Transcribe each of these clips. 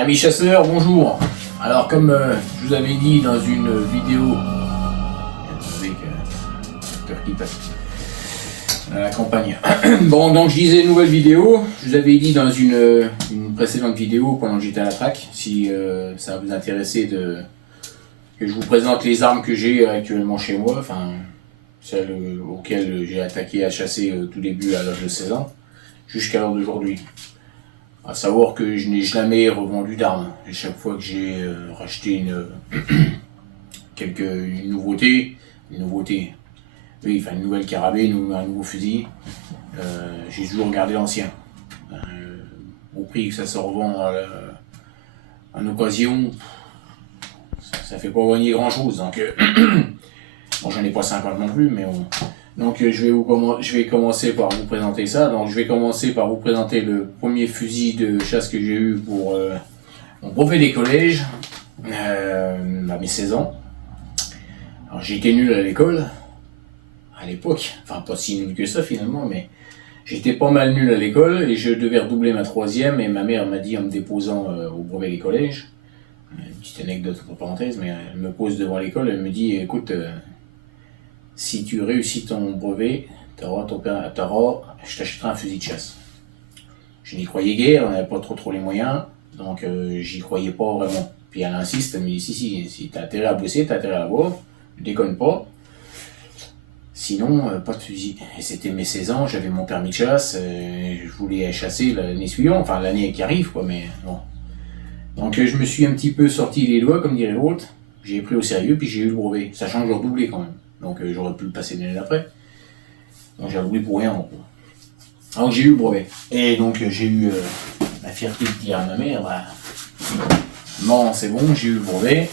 Amis chasseurs, bonjour. Alors comme je vous avais dit dans une vidéo avec l'acteur qui passe à la campagne. Bon, donc je disais nouvelle vidéo. Je vous avais dit dans une précédente vidéo pendant que j'étais à la traque, si ça vous intéressait que je vous présente les armes que j'ai actuellement chez moi, enfin celles auxquelles j'ai attaqué à chasser au tout début à l'âge de 16 ans, jusqu'à l'heure d'aujourd'hui. À savoir que je n'ai jamais revendu d'armes. Et chaque fois que j'ai racheté une nouveauté, oui, enfin une nouvelle carabine ou un nouveau fusil, j'ai toujours gardé l'ancien. Au prix que ça se revend en occasion, ça fait pas gagner grand chose. Donc, bon, j'en ai pas 50 non plus, mais bon. Donc je vais commencer par vous présenter ça. Donc je vais commencer par vous présenter le premier fusil de chasse que j'ai eu pour mon brevet des collèges à mes 16 ans. Alors j'ai été nul à l'école à l'époque, enfin pas si nul que ça finalement, mais j'étais pas mal nul à l'école et je devais redoubler ma troisième et ma mère m'a dit en me déposant au brevet des collèges, une petite anecdote entre parenthèses, mais elle me pose devant l'école, elle me dit écoute, si tu réussis ton brevet, je t'achèterai un fusil de chasse. Je n'y croyais guère, on n'avait pas trop les moyens, donc j'y croyais pas vraiment. Puis elle insiste, elle me dit si t'as intérêt à bosser, t'as intérêt à l'avoir, ne déconne pas. Sinon, pas de fusil. Et c'était mes 16 ans, j'avais mon permis de chasse, je voulais chasser l'année suivante, enfin l'année qui arrive, quoi, mais bon. Donc je me suis un petit peu sorti les doigts, comme dirait l'autre, j'ai pris au sérieux, puis j'ai eu le brevet, sachant que je redoublais quand même. Donc j'aurais pu le passer l'année d'après. Donc j'ai redoublé pour rien. Donc j'ai eu le brevet. Et donc j'ai eu la fierté de dire à ma mère, bah, non c'est bon, j'ai eu le brevet.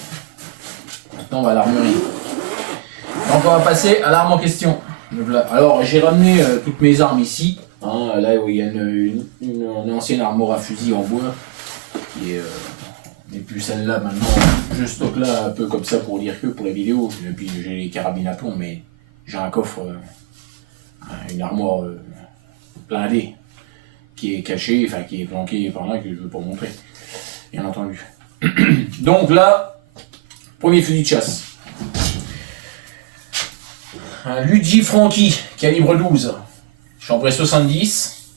Maintenant on va à l'armurerie. Donc on va passer à l'arme en question. Alors j'ai ramené toutes mes armes ici. Hein, là où il y a une ancienne armoire à fusil en bois. Qui est, et puis celle-là maintenant, je stocke là un peu comme ça pour dire que pour la vidéo. Et puis j'ai les carabines à plomb, mais j'ai un coffre, une armoire blindée qui est cachée, enfin qui est planquée par là que je ne veux pas montrer, bien entendu. Donc là, premier fusil de chasse. Un Luigi Franchi, calibre 12, chambré 70.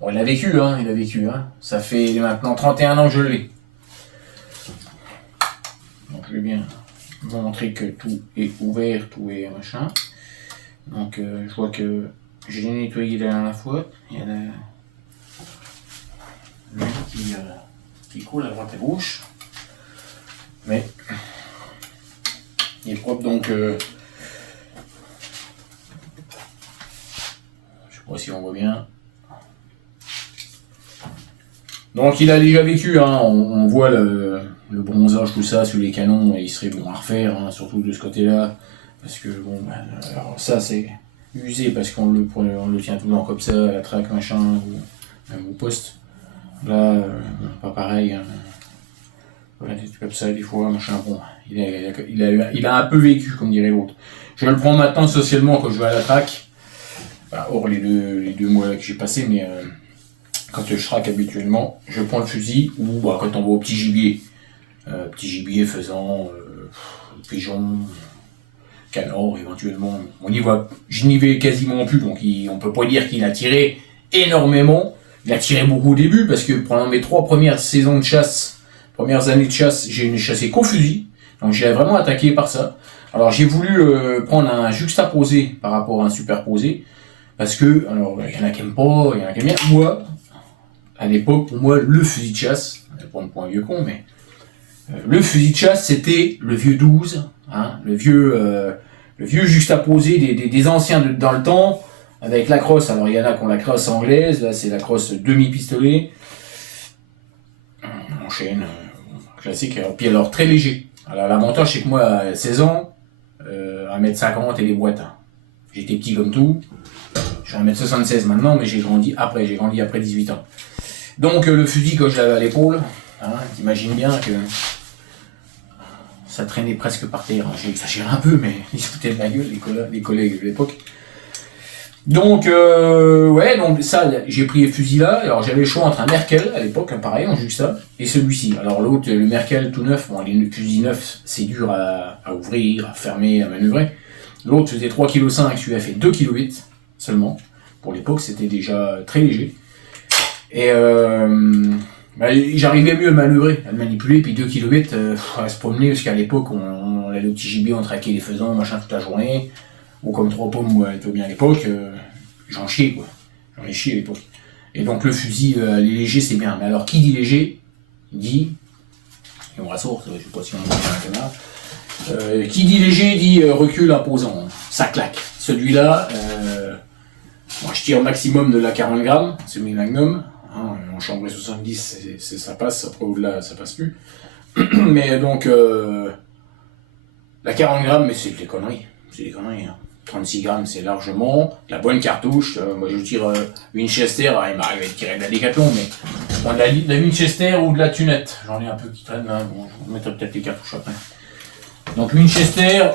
Bon, il a vécu, hein. Ça fait maintenant 31 ans que je l'ai. Donc je vais bien vous montrer que tout est ouvert, tout est machin. Donc je vois que j'ai nettoyé la dernière fois. Il y a l'huile qui coule à droite et à gauche. Mais il est propre, donc je sais pas si on voit bien. Donc il a déjà vécu, hein, on voit le bronzage, tout ça sur les canons, et il serait bon à refaire, hein, surtout de ce côté-là, parce que bon, alors ça c'est usé parce qu'on le tient tout le temps comme ça, à la traque, machin, ou même au poste. Là, pas pareil, hein. Voilà, comme ça des fois, machin, bon, il a un peu vécu, comme dirait l'autre. Je le prends maintenant socialement quand je vais à la traque, bah, hors les deux mois que j'ai passé, mais quand je traque habituellement, je prends le fusil, ou bah, quand on va au petit gibier faisan, pigeon, canard éventuellement, je n'y vais quasiment plus, donc on peut pas dire qu'il a tiré énormément. Il a tiré beaucoup au début, parce que pendant mes 3 premières saisons de chasse, premières années de chasse, j'ai chassé qu'au fusil, donc j'ai vraiment attaqué par ça. Alors j'ai voulu prendre un juxtaposé par rapport à un superposé, parce que, alors il y en a qui aiment pas, il y en a qui aiment bien. Moi, à l'époque, pour moi, le fusil de chasse, on va prendre pour un vieux con, mais le fusil de chasse, c'était le vieux 12, hein, le vieux juxtaposé des anciens dans le temps, avec la crosse. Alors il y en a qui ont la crosse anglaise, là c'est la crosse demi-pistolet, en chaîne, classique, puis alors très léger. Alors l'avantage c'est que moi, à 16 ans, 1m50 et les boîtes, hein. J'étais petit comme tout, je suis 1m76 maintenant, mais j'ai grandi après 18 ans. Donc le fusil quand je l'avais à l'épaule, hein, t'imagines bien que ça traînait presque par terre. J'ai exagéré un peu, mais ils se foutaient de ma gueule, les collègues de l'époque. Donc, ouais, donc ça, j'ai pris les fusils là. Alors, j'avais le choix entre un Merkel, à l'époque, hein, pareil, en Juxta, et celui-ci. Alors, l'autre, le Merkel tout neuf, bon, les fusils neufs, c'est dur à ouvrir, à fermer, à manœuvrer. L'autre faisait 3,5 kg, celui-là fait 2,8 kg seulement. Pour l'époque, c'était déjà très léger. Et bah, j'arrivais mieux à manœuvrer, à le manipuler, puis 2,8 kg, à se promener, parce qu'à l'époque, on allait au petit gibier, on traquait les faisans, machin, toute la journée. Bon, comme 3 pommes, ouais, tout bien à l'époque, j'en chiais, quoi. J'en ai chié à l'époque. Et donc, le fusil, les légers, c'est bien. Mais alors, qui dit léger, dit, et on rassort, je sais pas si on voit un canard, qui dit léger, dit recul imposant. Ça claque. Celui-là, moi, je tire au maximum de la 40 grammes, semi-magnum. Hein, en chambrée 70, ça passe, après au-delà, ça passe plus. Mais donc, la 40 grammes, mais c'est des conneries. C'est des conneries, hein. 36 grammes, c'est largement la bonne cartouche. Moi, je tire Winchester. Il m'arrive de tirer de la Décathlon, mais bon, de la Winchester ou de la Tunette. J'en ai un peu qui traînent là. Bon, je mettrai peut-être les cartouches après. Donc, Winchester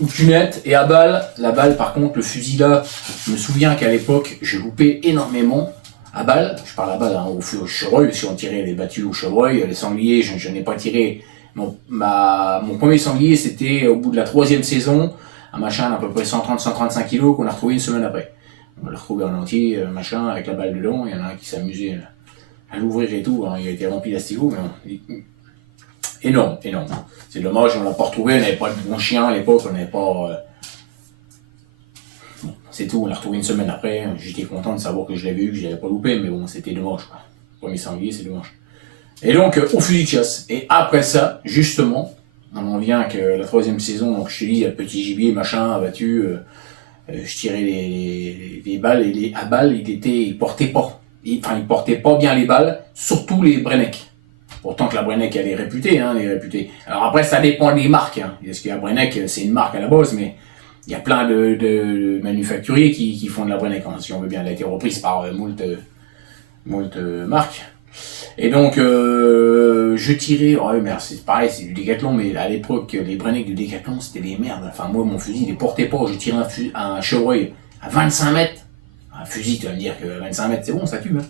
ou Tunette. Et à balle, la balle, par contre, le fusil là, je me souviens qu'à l'époque, j'ai loupé énormément à balle. Je parle à balle, hein, au chevreuil, parce qu'on tirait les battues au chevreuil. Les sangliers, je n'ai pas tiré. Mon premier sanglier, c'était au bout de la 3e saison. Un machin d'à peu près 130-135 kg qu'on a retrouvé une semaine après. On l'a retrouvé en entier, machin, avec la balle dedans. Il y en a un qui s'amusait à l'ouvrir et tout. Hein. Il a été rempli d'astigos, mais énorme, énorme. C'est dommage, on l'a pas retrouvé. On n'avait pas de bon chien à l'époque. On n'avait pas. Bon, c'est tout. On l'a retrouvé une semaine après. J'étais content de savoir que je l'avais eu, que je l'avais pas loupé, mais bon, c'était dommage. Quoi. Premier sanglier, c'est dommage. Et donc, au fusil de chasse. Et après ça, justement, on en vient que la 3e saison, donc je te dis, petit gibier, machin, abattu, je tirais les balles, et à balles, il portait pas. Il portait pas bien les balles, surtout les Brenneck. Pourtant que la Brenneck, elle est réputée, hein, elle est réputée. Alors après, ça dépend des marques, hein. Parce que la Brenneck, c'est une marque à la base, mais il y a plein de manufacturiers qui font de la Brenneck, hein, si on veut bien. Elle a été reprise par moult marques. Et donc, je tirais, ouais, mais c'est pareil, c'est du Décathlon, mais à l'époque, les Brenneck du Décathlon, c'était des merdes. Enfin, moi, mon fusil, il les portait pas. Je tirais un chevreuil à 25 mètres. Un fusil, tu vas me dire que 25 mètres, c'est bon, ça tue, hein.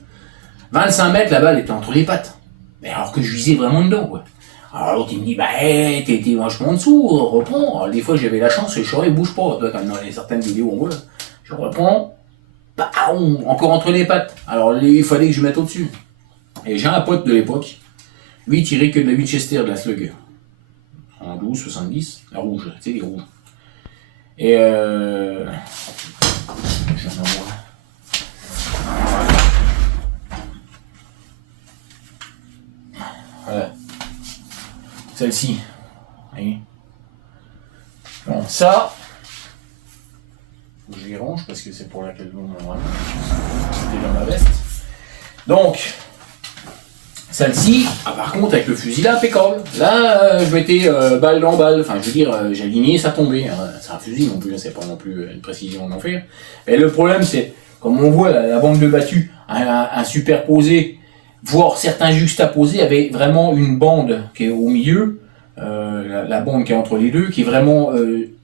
25 mètres, la balle était entre les pattes. Mais alors que je visais vraiment dedans, quoi. Alors l'autre, il me dit, bah, hey, t'es vachement en dessous, reprends. Alors, des fois, j'avais la chance, le chevreuil bouge pas. Toi, comme dans certaines vidéos, on voit, je reprends, bah, encore entre les pattes. Alors, il fallait que je mette au-dessus. Et j'ai un pote de l'époque, lui il tirait que de la Winchester, de la Slug. En 12, 70, la rouge, tu sais, les rouges. Et je vais en avoir. Voilà. Celle-ci. Voyez. Bon, ça, je les range parce que c'est pour laquelle c'était dans ma veste. Donc, celle-ci, par contre, avec le fusil là, impeccable. Là, je mettais balle dans balle. Enfin, je veux dire, j'alignais, ça tombait. Hein. C'est un fusil non plus, c'est pas non plus une précision d'en faire. Et le problème, c'est, comme on voit, la bande de battu, un superposé, voire certains juxtaposés, avaient vraiment une bande qui est au milieu, la bande qui est entre les deux, qui est vraiment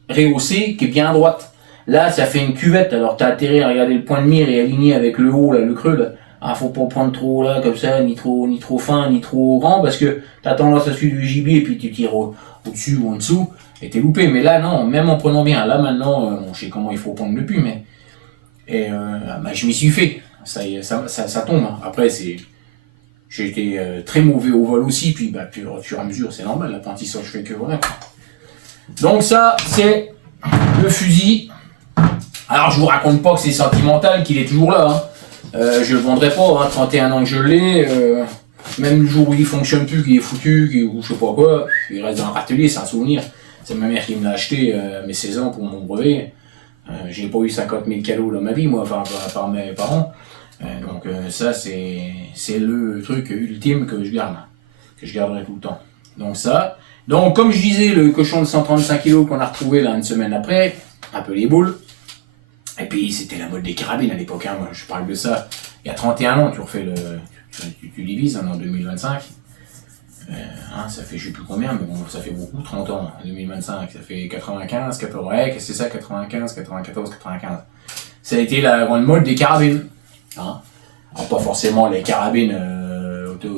rehaussée, qui est bien à droite. Là, ça fait une cuvette, alors t'as intérêt à regarder le point de mire et aligner avec le haut, là, le creux, là. Ah, faut pas prendre trop là, comme ça, ni trop fin, ni trop grand, parce que t'as tendance à suivre du gibier, et puis tu tires au-dessus ou en dessous, et t'es loupé. Mais là, non, même en prenant bien. Là, maintenant, je sais comment il faut prendre depuis, mais. Et bah, je m'y suis fait. Ça tombe. Hein. Après, j'ai été très mauvais au vol aussi, puis bah, puis, au fur et à mesure, c'est normal, l'apprentissage fait que voilà. Donc, ça, c'est le fusil. Alors, je vous raconte pas que c'est sentimental, qu'il est toujours là, hein. Je le vendrai pas, hein, 31 ans que je l'ai, même le jour où il fonctionne plus, qu'il est foutu, ou je sais pas quoi, il reste dans un atelier, c'est un souvenir. C'est ma mère qui me l'a acheté à mes 16 ans pour mon brevet. J'ai pas eu 50 000 cadeaux dans ma vie, moi, enfin, par mes parents. Donc ça, c'est le truc ultime que je garde, que je garderai tout le temps. Donc ça. Donc comme je disais, le cochon de 135 kg qu'on a retrouvé là une semaine après, un peu les boules. Et puis c'était la mode des carabines à l'époque, hein. Moi je parle de ça. Il y a 31 ans, tu refais tu divises hein, en 2025. Hein, ça fait je sais plus combien, mais bon, ça fait beaucoup, 30 ans, 2025, ça fait 95, ouais, qu'est-ce que c'est ça, 95, 94, 95. ça a été la grande mode des carabines. Hein. Alors, pas forcément les carabines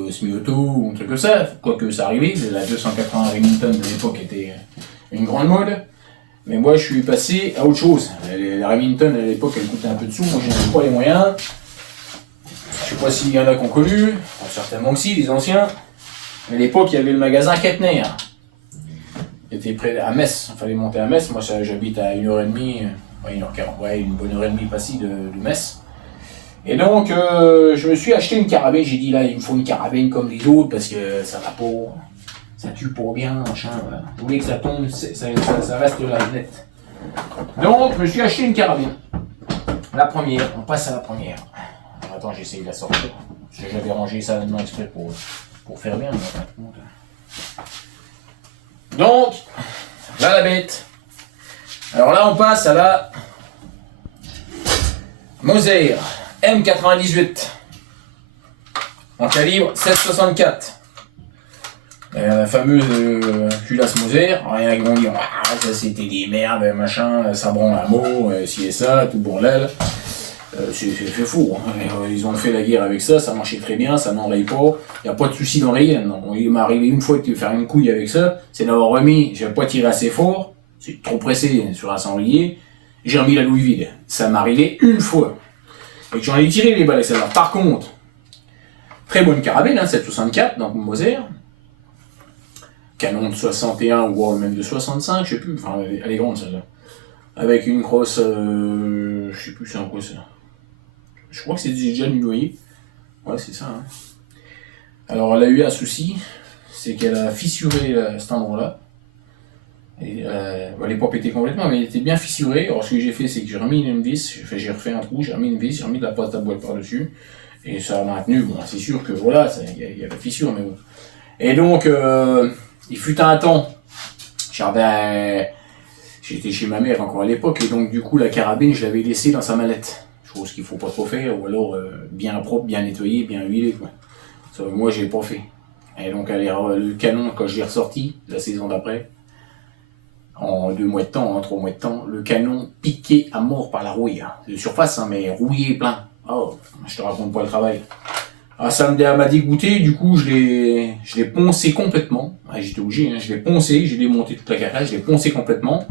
semi-auto ou un truc comme ça, quoique ça arrivait, la 280 Remington de l'époque était une grande mode. Mais moi je suis passé à autre chose. La Remington à l'époque elle coûtait un peu de sous, moi je n'avais pas les moyens. Je sais pas s'il y en a qui ont connu, certainement aussi, les anciens. À l'époque il y avait le magasin Kettner. Il était près à Metz, il fallait monter à Metz, moi j'habite à 1h30, 1h40, ouais, une bonne heure et demie passée de Metz. Et donc, je me suis acheté une carabine. J'ai dit là, il me faut une carabine comme les autres parce que ça va pas, ça tue pas bien, machin. Voilà. Je voulais que ça tombe, ça reste là net. Donc, je me suis acheté une carabine. La première, on passe à la première. Alors, attends, j'essaye de la sortir. Parce que j'avais rangé ça maintenant exprès pour faire bien. Donc, là la bête. Alors là, on passe à la Moser. M98 en calibre 7,64. La fameuse culasse Moser, rien qu'ils vont dire, ah, ça c'était des merdes, machin, ça branle à mot, ci et ça, tout bordel. C'est fou, hein. Ils ont fait la guerre avec ça, ça marchait très bien, ça n'enraye pas, il n'y a pas de souci d'enrayer. Il m'est arrivé une fois de faire une couille avec ça, c'est d'avoir remis, j'avais pas tiré assez fort, c'est trop pressé sur un sanglier, j'ai remis la douille vide. Ça m'est arrivé une fois. Et que j'en ai tiré les balles avec celle-là. Par contre, très bonne carabine, hein, 7,64, donc Moser. Canon de 61 ou même de 65, je sais plus, enfin elle est grande celle-là. Avec une crosse, je sais plus c'est un quoi ça. Je crois que c'est déjà du noyer. Ouais, c'est ça. Hein. Alors elle a eu un souci, c'est qu'elle a fissuré cet endroit-là. Elle n'est pas pétée complètement, mais elle était bien fissurée. Alors ce que j'ai fait, c'est que j'ai remis une vis, j'ai refait un trou, j'ai remis une vis, j'ai remis de la pâte à boîte par-dessus, et ça a maintenu. Bon, c'est sûr que voilà, il y a la fissure, mais bon. Et donc, il fut un temps, j'étais chez ma mère encore à l'époque, et donc du coup la carabine, je l'avais laissée dans sa mallette. Chose qu'il faut pas trop faire, ou alors bien propre, bien nettoyé, bien huilé, quoi. Ça, moi, j'ai pas fait. Et donc, le canon, quand je l'ai ressorti, la saison d'après, en 2 mois de temps, en 3 mois de temps, le canon piqué à mort par la rouille. Hein. De surface, hein, mais rouillé plein. Oh, je te raconte pas le travail. Ah, ça m'a dégoûté, du coup je l'ai poncé complètement. Ah, j'étais obligé, hein, je l'ai poncé, j'ai démonté toute la carcasse, je l'ai poncé complètement.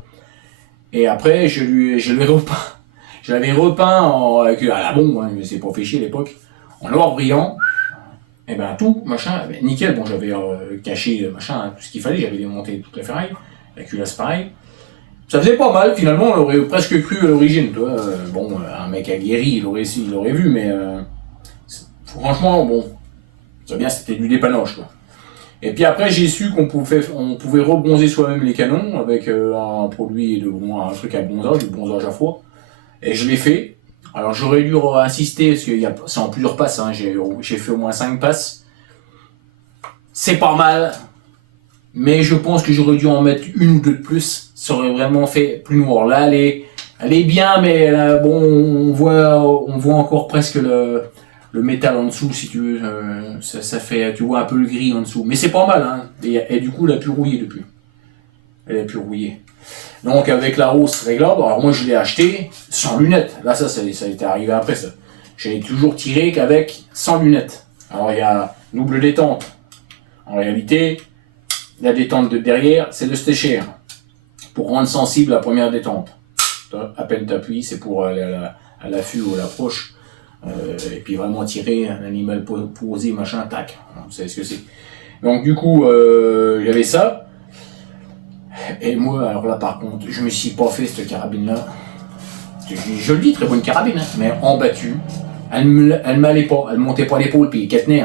Et après, je l'ai repeint. Je l'avais repeint à la bombe, hein, mais c'est pas fait chier à l'époque, en noir brillant. Et ben tout, machin, nickel. Bon, j'avais caché machin, hein, tout ce qu'il fallait, j'avais démonté toute la ferraille. La culasse pareil. Ça faisait pas mal, finalement, on l'aurait presque cru à l'origine, toi. Bon, un mec aguerri, il l'aurait vu, mais franchement, bon, c'est bien, c'était du dépannage, quoi. Et puis après, j'ai su qu'on pouvait rebronzer soi-même les canons avec un produit un truc à bronzage, du bronzage à froid. Et je l'ai fait. Alors j'aurais dû insister, parce que c'est en plusieurs passes, hein, j'ai fait au moins 5 passes. C'est pas mal. Mais je pense que j'aurais dû en mettre une ou deux de plus. Ça aurait vraiment fait plus noir. Là, elle est bien, mais bon, on voit encore presque le métal en dessous, si tu veux. Ça fait, tu vois un peu le gris en dessous. Mais c'est pas mal, hein. Et du coup, elle a pu rouiller depuis. Elle a pu rouiller. Donc, avec la hausse réglable, alors moi, je l'ai acheté sans lunettes. Là, ça a été arrivé après ça. J'ai toujours tiré qu'avec sans lunettes. Alors, il y a double détente. En réalité, la détente de derrière, c'est le stécher. Pour rendre sensible la première détente. À peine t'appuies, c'est pour aller à l'affût ou à l'approche. Et puis vraiment tirer un animal posé, machin, tac. Vous savez ce que c'est. Donc du coup, j'avais ça. Et moi, alors là par contre, je me suis pas fait cette carabine-là. Je le dis, très bonne carabine, hein, mais en battu. Elle m'allait pas, elle montait pas l'épaule. Puis Kettner.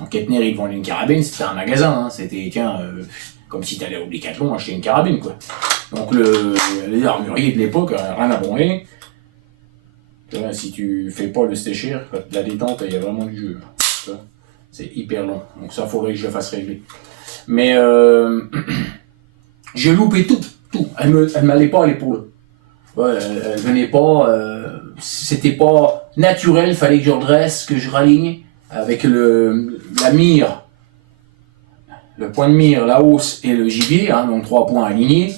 En Kettner, ils vendaient une carabine, c'était un magasin. Hein, c'était, tiens, comme si t'allais au Decathlon acheter une carabine, quoi. Donc les armuriers de l'époque, rien à branler. Si tu fais pas le stécher, la détente, il y a vraiment du jeu. C'est hyper long. Donc ça, faudrait que je le fasse régler. Mais j'ai loupé tout. Elle m'allait pas à l'épaule. Ouais, elle venait pas. C'était pas naturel. Fallait que je redresse, que je raligne avec la mire, le point de mire, la hausse et le gibier. Hein, donc 3 points alignés.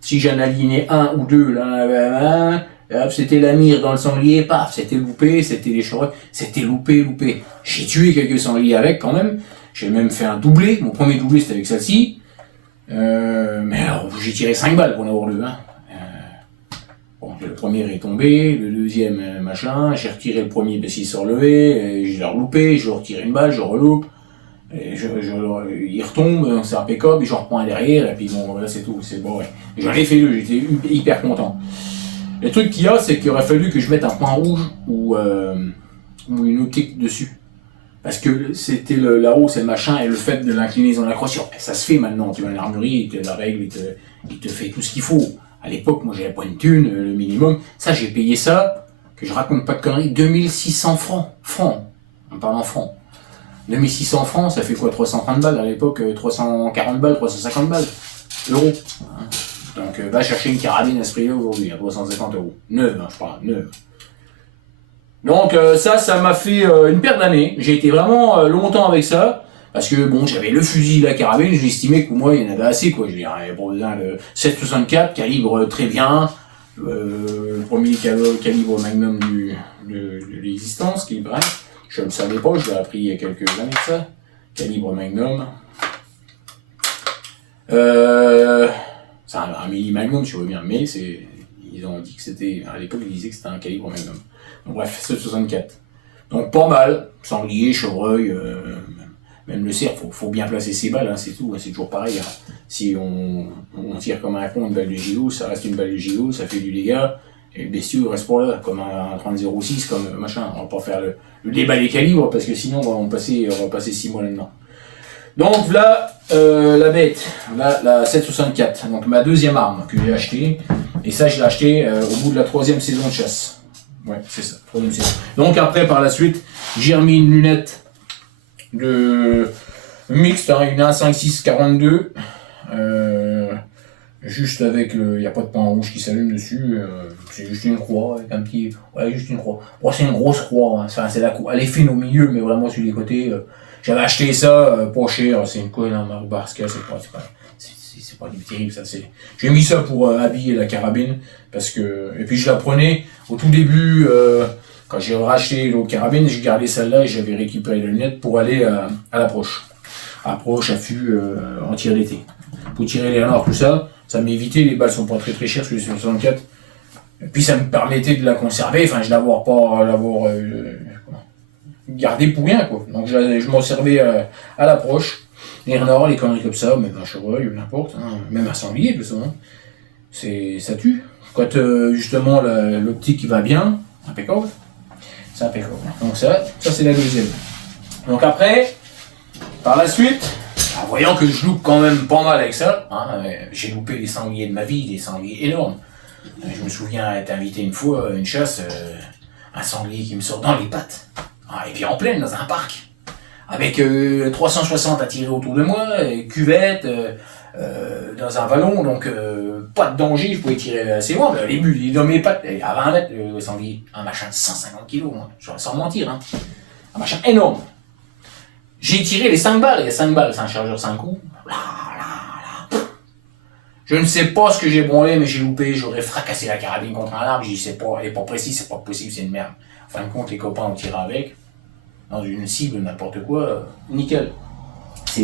Si j'en alignais un ou deux, là, C'était la mire dans le sanglier, paf, c'était loupé, c'était les chevreuils, c'était loupé. J'ai tué quelques sangliers avec quand même. J'ai même fait un doublé. Mon premier doublé c'était avec celle-ci. Mais alors, j'ai tiré 5 balles pour en avoir deux. Hein. Bon, le premier est tombé, le deuxième machin. J'ai retiré le premier parce qu'il s'est relevé. Je l'ai reloupé, je retire une balle, je reloupe. Et il retombe, c'est impeccable, et je reprends un derrière, et puis bon, là c'est tout, c'est bon, ouais. J'en ai fait deux, j'étais hyper content. Le truc qu'il y a, c'est qu'il aurait fallu que je mette un point rouge ou une optique dessus. Parce que c'était là-haut, c'est le machin, et le fait de l'inclinaison de l'accroisseur, ça se fait maintenant, tu vois, l'armurerie, la règle, il te fait tout ce qu'il faut. À l'époque, moi j'avais pas une thune, le minimum. Ça, j'ai payé ça, que je raconte pas de conneries, 2600 francs. On parle en francs. 2600 francs, ça fait quoi, 330 balles à l'époque, 340 balles, 350 balles, euros. Donc va chercher une carabine à ce prix-là aujourd'hui, à 350 euros. Neuve, je crois, neuve. Donc ça m'a fait une paire d'années. J'ai été vraiment longtemps avec ça, parce que bon, j'avais le fusil, la carabine, j'estimais qu'au moins il y en avait assez, quoi. Je veux dire, il n'y avait pas besoin de 7,64, calibre très bien, le premier calibre magnum de l'existence, qui bref. Je ne le savais pas, je l'ai appris il y a quelques années de ça. Calibre Magnum. C'est un mini Magnum, tu vois bien, mais ils ont dit que c'était. À l'époque, ils disaient que c'était un calibre Magnum. Donc bref, 7,64. Donc pas mal. Sanglier, chevreuil, même le cerf, faut bien placer ses balles, hein, c'est tout, hein, c'est toujours pareil. Hein. Si on tire comme un con une balle de gigot, ça reste une balle de gigot, ça fait du dégât. Et le bestiau reste pas là, comme un 30-06, comme machin. On va pas faire le débat des calibres, parce que sinon on va passer 6 mois là-dedans. Donc là, la bête, la 7,64, donc ma deuxième arme que j'ai achetée. Et ça, je l'ai acheté au bout de la 3e saison de chasse. Ouais, c'est ça, 3e saison. Donc après, par la suite, j'ai remis une lunette de mixte, hein, une 1.5.6.42. Juste avec il n'y a pas de point rouge qui s'allume dessus, c'est juste une croix avec un petit. Ouais, juste une croix. Bon, c'est une grosse croix, hein. Enfin, elle est fine au milieu, mais vraiment sur les côtés. J'avais acheté ça pas cher, c'est une colle en marque Barska, c'est pas terrible ça. J'ai mis ça pour habiller la carabine, parce que. Et puis je la prenais au tout début, quand j'ai racheté l'autre carabine, j'ai gardé celle-là et j'avais récupéré la lunette pour aller à l'approche. Approche, affût, en tir d'été. Pour tirer les renards, tout ça. Ça m'évitait, les balles sont pas très cher sur les 64. Et puis ça me permettait de la conserver, enfin je l'avoir gardée pour rien, quoi. Donc je m'en servais à l'approche. Les renards, les conneries comme ça, même un chevreuil, n'importe, hein, même un sanglier, tout ça. Hein. Ça tue. Quand justement l'optique va bien, impeccable. C'est impeccable. Donc ça c'est la deuxième. Donc après, par la suite, en voyant que je loupe quand même pas mal avec ça, hein, j'ai loupé les sangliers de ma vie, des sangliers énormes. Je me souviens être invité une fois à une chasse, un sanglier qui me sort dans les pattes, et puis en pleine, dans un parc, avec 360 à tirer autour de moi, cuvette, dans un vallon, donc pas de danger, je pouvais tirer assez loin, mais les bulles, il est dans mes pattes, à 20 mètres, le sanglier, un machin de 150 kg, sans mentir, hein. Un machin énorme. J'ai tiré les 5 balles, il y a 5 balles, c'est un chargeur 5 coups. Je ne sais pas ce que j'ai branlé, mais j'ai loupé, j'aurais fracassé la carabine contre un arbre, j'ai dit c'est pas, elle est pas précise, c'est pas possible, c'est une merde. En fin de compte, les copains ont tiré avec, dans une cible, n'importe quoi, nickel.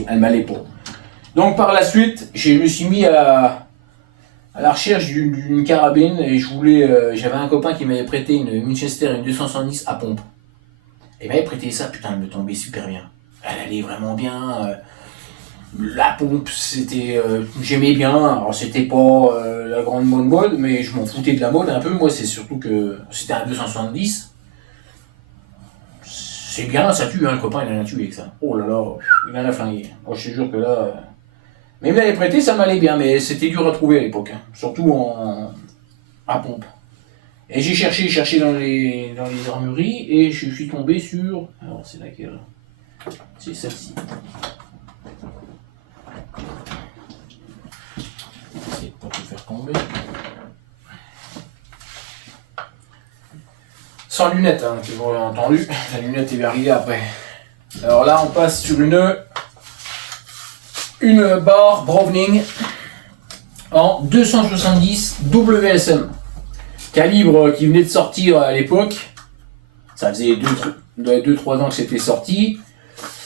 Elle m'allait pas. Donc par la suite, je me suis mis à la recherche d'une carabine, et j'avais un copain qui m'avait prêté une Winchester, une 270 à pompe. Il m'avait prêté ça, putain, elle me tombait super bien. Elle allait vraiment bien. La pompe, j'aimais bien. Alors c'était pas la grande mode, mais je m'en foutais de la mode un peu. Moi, c'est surtout que c'était un 270. C'est bien, ça tue, hein, le copain, il en a tué avec ça. Oh là là, il en a flingué. Moi, je te jure que là. Mais il me l'avait prêté, ça m'allait bien, mais c'était dur à trouver à l'époque, hein, surtout à pompe. Et j'ai cherché dans les armureries, et je suis tombé sur. Alors, c'est laquelle? C'est celle-ci. Essayer de pas tout faire tomber. Sans lunettes, hein, tu l'aurais entendu. La lunette est arrivée après. Alors là, on passe sur une barre Browning en 270 WSM. calibre qui venait de sortir à l'époque. Ça faisait 2-3 ans que c'était sorti.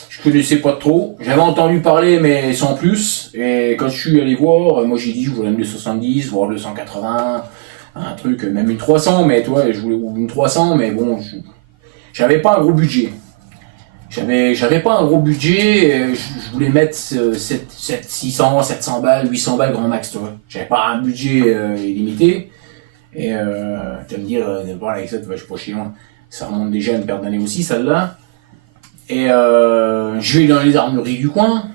Je connaissais pas trop. J'avais entendu parler, mais sans plus. Et quand je suis allé voir, moi j'ai dit je voulais une 270, voire 280, un truc, même une 300, mais toi, je voulais une 300, mais bon, j'avais pas un gros budget. J'avais pas un gros budget, je voulais mettre 600, 700 balles, 800 balles grand max, tu vois. J'avais pas un budget illimité. Et tu vas me dire, voilà, avec ça, tu vas pas chier loin. Ça remonte déjà à une paire d'années aussi, celle-là. Et je vais dans les armureries du coin,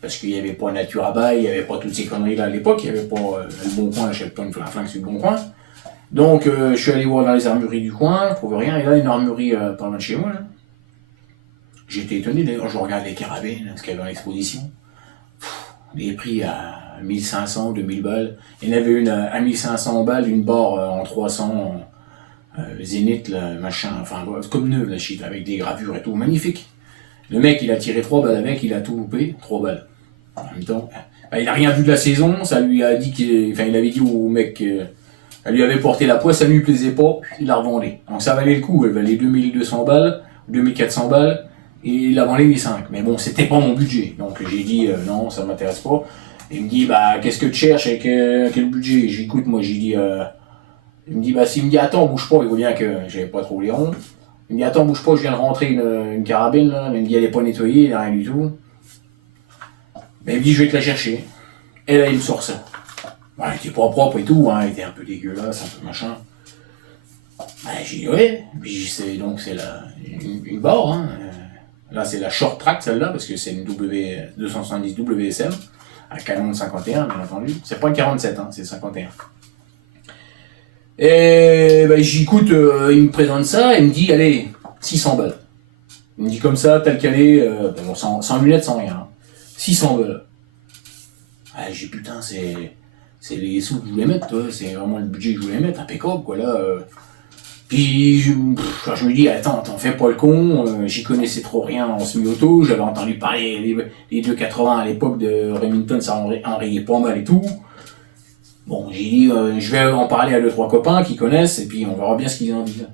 parce qu'il n'y avait pas Nature à bail, il n'y avait pas toutes ces conneries-là à l'époque, il n'y avait pas le Bon Coin, j'achète pas une flingue sur le Bon Coin. Donc je suis allé voir dans les armureries du coin, je trouve rien, et là une armurerie pas loin de chez moi, là. J'étais étonné, d'ailleurs, je regarde les carabines, ce qu'il y avait dans l'exposition. Les prix à 1500, 2000 balles. Il y en avait une à 1500 balles, une barre en 300 Zénith, là, machin, enfin, comme neuf, la shit, avec des gravures et tout, magnifique. Le mec, il a tiré 3 balles avec, il a tout loupé, 3 balles. En même temps, bah, il a rien vu de la saison, ça lui a dit il avait dit au mec, elle lui avait porté la poisse, ça ne lui plaisait pas, il la revendait. Donc ça valait le coup, elle valait 2200 balles, 2400 balles, et il la vendait 1500. Mais bon, c'était pas mon budget, donc j'ai dit non, ça m'intéresse pas. Il me dit, bah, qu'est-ce que tu cherches avec quel budget? J'écoute, moi, j'ai dit, il me dit, bah, s'il me dit, attends, bouge pas, il voit bien que j'avais pas trop les ronds. Il me dit, attends, bouge pas, je viens de rentrer une carabine, là. Il me dit, elle est pas nettoyée, il n'y a rien du tout. Mais il me dit, je vais te la chercher. Et là, il me sort ça. Bah, elle était pas propre et tout, hein, elle était un peu dégueulasse, un peu machin. Bah, j'ai dit, ouais. Puis donc, c'est une barre, hein. Là, c'est la short track, celle-là, parce que c'est une 270 WSM. Un canon de 51, bien entendu. C'est pas le 47, hein, c'est le 51. Et bah, j'écoute, il me présente ça, il me dit, allez, 600 balles. Il me dit comme ça, tel qu'elle est, sans lunettes, sans rien. 600 balles. Ah, j'ai dit, putain, c'est les sous que je voulais mettre, toi. C'est vraiment le budget que je voulais mettre, impeccable, quoi, là. Puis je me dis, attends, t'en fais pas le con, j'y connaissais trop rien en semi-auto, j'avais entendu parler les 280 à l'époque de Remington, ça enrayait pas mal et tout. Bon, j'ai dit, je vais en parler à 2-3 copains qui connaissent, et puis on verra bien ce qu'ils en disent.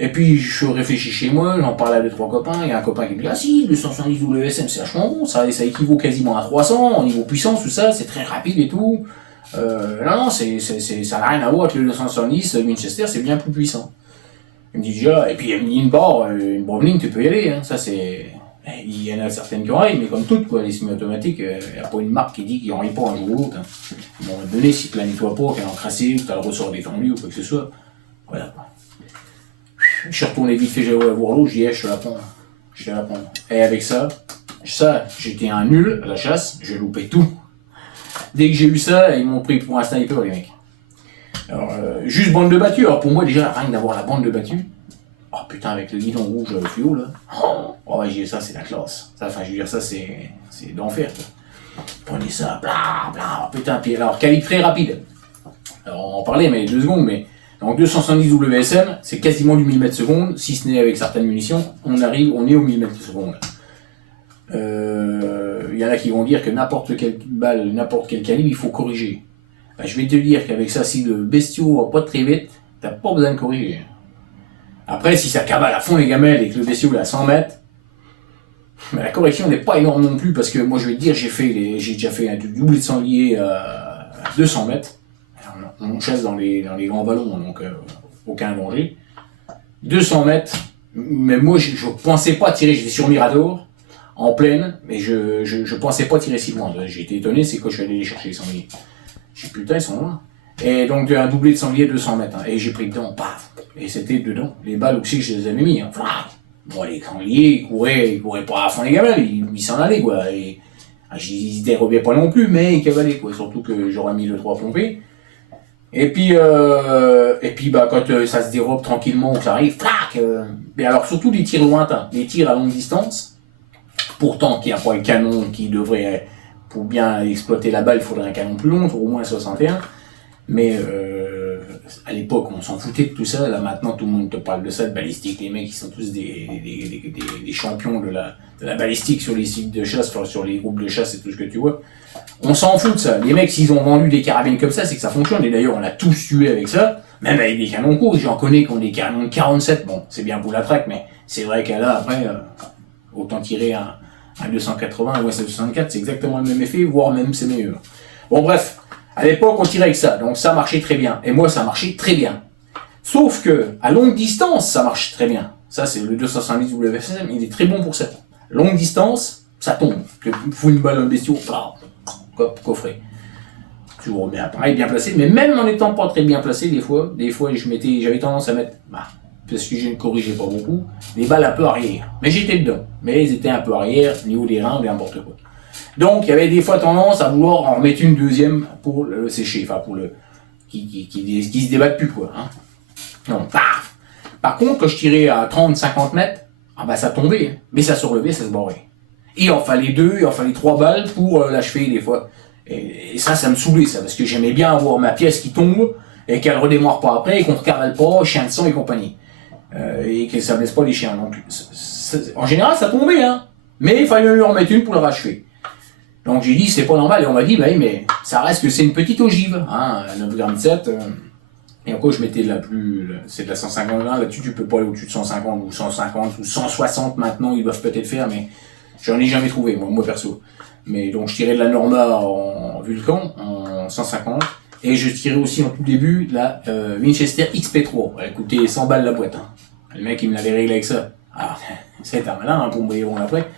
Et puis je réfléchis chez moi, j'en parle à 2-3 copains, il y a un copain qui me dit, ah si, 270 WSM c'est vachement bon, ça équivaut quasiment à 300, au niveau puissance, tout ça, c'est très rapide et tout. Non, ça n'a rien à voir avec le 270, Winchester, c'est bien plus puissant. Il me dit déjà, et puis il me dit une barre, une Browning, tu peux y aller, hein. Ça c'est. Il y en a certaines qui enrayent, mais comme toutes, quoi, les semi-automatiques, il n'y a pas une marque qui dit qu'il n'enraye pas un jour ou l'autre. Hein. Ils vont donner si tu la nettoies pas, qu'elle est encrassée, ou que tu as le ressort détendu, ou quoi que ce soit. Voilà, quoi. Je suis retourné vite fait, j'allais voir l'eau, je dis, je te la prends. Je te la prends. Et avec ça, j'étais un nul à la chasse, j'ai loupé tout. Dès que j'ai eu ça, ils m'ont pris pour un sniper, les mecs. Alors, juste bande de battue. Alors, pour moi, déjà, rien que d'avoir la bande de battue. Oh putain, avec le guidon rouge fluo, là. Oh, ouais, j'ai ça, c'est la classe. Ça, enfin, je veux dire, ça, c'est d'enfer, quoi. Prenez ça, bla, bla, putain. Puis, alors, calibre très rapide. Alors, on en parlait, mais 2 secondes, mais. Donc, 270 WSM, c'est quasiment du millimètre seconde. Si ce n'est avec certaines munitions, on est au millimètre seconde. Il y en a qui vont dire que n'importe quelle balle, n'importe quel calibre, il faut corriger. Ben, je vais te dire qu'avec ça, si le bestiau va pas très vite, t'as pas besoin de corriger. Après, si ça cavale à fond les gamelles et que le bestiau est à 100 mètres, ben, la correction n'est pas énorme non plus, parce que moi je vais te dire, j'ai déjà fait un doublé de sanglier à 200 mètres. On chasse dans les grands ballons, donc aucun danger. 200 mètres, mais moi je pensais pas tirer, j'étais sur Mirador, en plaine, mais je pensais pas tirer si loin. J'ai été étonné, c'est quand je suis allé les chercher les sangliers. J'ai dit putain, ils sont loin. Et donc un doublé de sanglier 200 mètres, hein, et j'ai pris dedans, paf, et c'était dedans. Les balles aussi, je les avais mis. Hein. Bon, les sangliers, ils couraient pas à fond les gamelles, ils s'en allaient, quoi. Et, ils se dérobaient pas non plus, mais ils cavalaient, quoi. Surtout que j'aurais mis le 3 pompé. Et puis bah, quand ça se dérobe tranquillement, que ça arrive, flac. Mais alors surtout les tirs lointains, les tirs à longue distance. Pourtant, qu'il n'y a pas le canon qui devrait, pour bien exploiter la balle, il faudrait un canon plus long, au moins 61. Mais à l'époque, on s'en foutait de tout ça. Là maintenant, tout le monde te parle de ça, de balistique. Les mecs, ils sont tous des champions de la balistique sur les sites de chasse, sur les groupes de chasse et tout ce que tu vois. On s'en fout de ça. Les mecs, s'ils ont vendu des carabines comme ça, c'est que ça fonctionne. Et d'ailleurs, on a tous tué avec ça. Même avec des canons courts, j'en connais qui ont des canons de 47, bon, c'est bien pour la track, mais c'est vrai qu'à là, après, autant tirer un 280 ou un 64, c'est exactement le même effet, voire même c'est meilleur. Bon bref, à l'époque on tirait avec ça, donc ça marchait très bien, et moi ça marchait très bien. Sauf que, à longue distance, ça marche très bien. Ça c'est le 270 WSM, il est très bon pour ça. Longue distance, ça tombe. Tu fous une balle dans le bestiau, coffret. Tu vous remets un appareil bien placé, mais même en n'étant pas très bien placé, des fois j'avais tendance à mettre, parce que je ne corrigeais pas beaucoup, des balles un peu arrière. Mais j'étais dedans. Mais ils étaient un peu arrière, au niveau des reins ou n'importe quoi. Donc il y avait des fois tendance à vouloir en remettre une deuxième pour le sécher, enfin pour le. Qui se débatte plus quoi. Hein. Non, paf. Par contre, quand je tirais à 30-50 mètres, ça tombait, hein. Mais ça se relevait, ça se barrait. Et il en fallait 2, il en fallait 3 balles pour l'achever des fois. Et ça me saoulait ça, parce que j'aimais bien avoir ma pièce qui tombe et qu'elle redémarre pas après et qu'on ne recavale pas, chien de sang et compagnie. Et que ça blesse pas les chiens. Donc, en général, ça tombait, hein. Mais il fallait lui en mettre une pour le rachever. Donc j'ai dit, c'est pas normal. Et on m'a dit, bah oui, mais ça reste que c'est une petite ogive, hein, 9,7 g. Et encore, je mettais de la plus. C'est de la 150 g. Là-dessus, tu peux pas aller au-dessus de 150 ou 150 ou 160 maintenant, ils doivent peut-être faire, mais j'en ai jamais trouvé, moi perso. Mais donc, je tirais de la Norma en Vulcan, en 150. Et je tirais aussi en tout début la Winchester XP3. Elle coûtait 100 balles la boîte. Hein. Le mec, il me l'avait réglé avec ça. Alors, c'est un malin, hein, pour me briller après.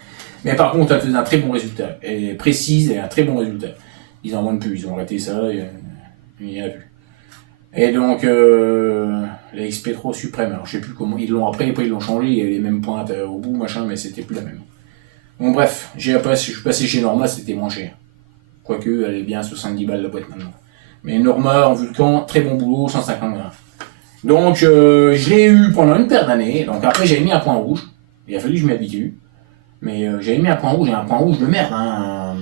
Mais par contre, elle faisait un très bon résultat. Elle est précise et un très bon résultat. Ils en vendent plus, ils ont arrêté ça, il n'y en a plus. Et donc, la XP3 suprême, alors je sais plus comment, ils l'ont après ils l'ont changé, il y avait les mêmes pointes au bout, machin, mais c'était plus la même. Bon bref, je suis passé chez Norma, c'était moins cher. Quoique, elle est bien à 70 balles la boîte maintenant. Mais Norma en Vulcan, très bon boulot, 150 g. Donc je l'ai eu pendant une paire d'années, donc après j'ai mis un point rouge, il a fallu que je m'habitue. Mais j'avais mis un point rouge, et un point rouge de merde, hein.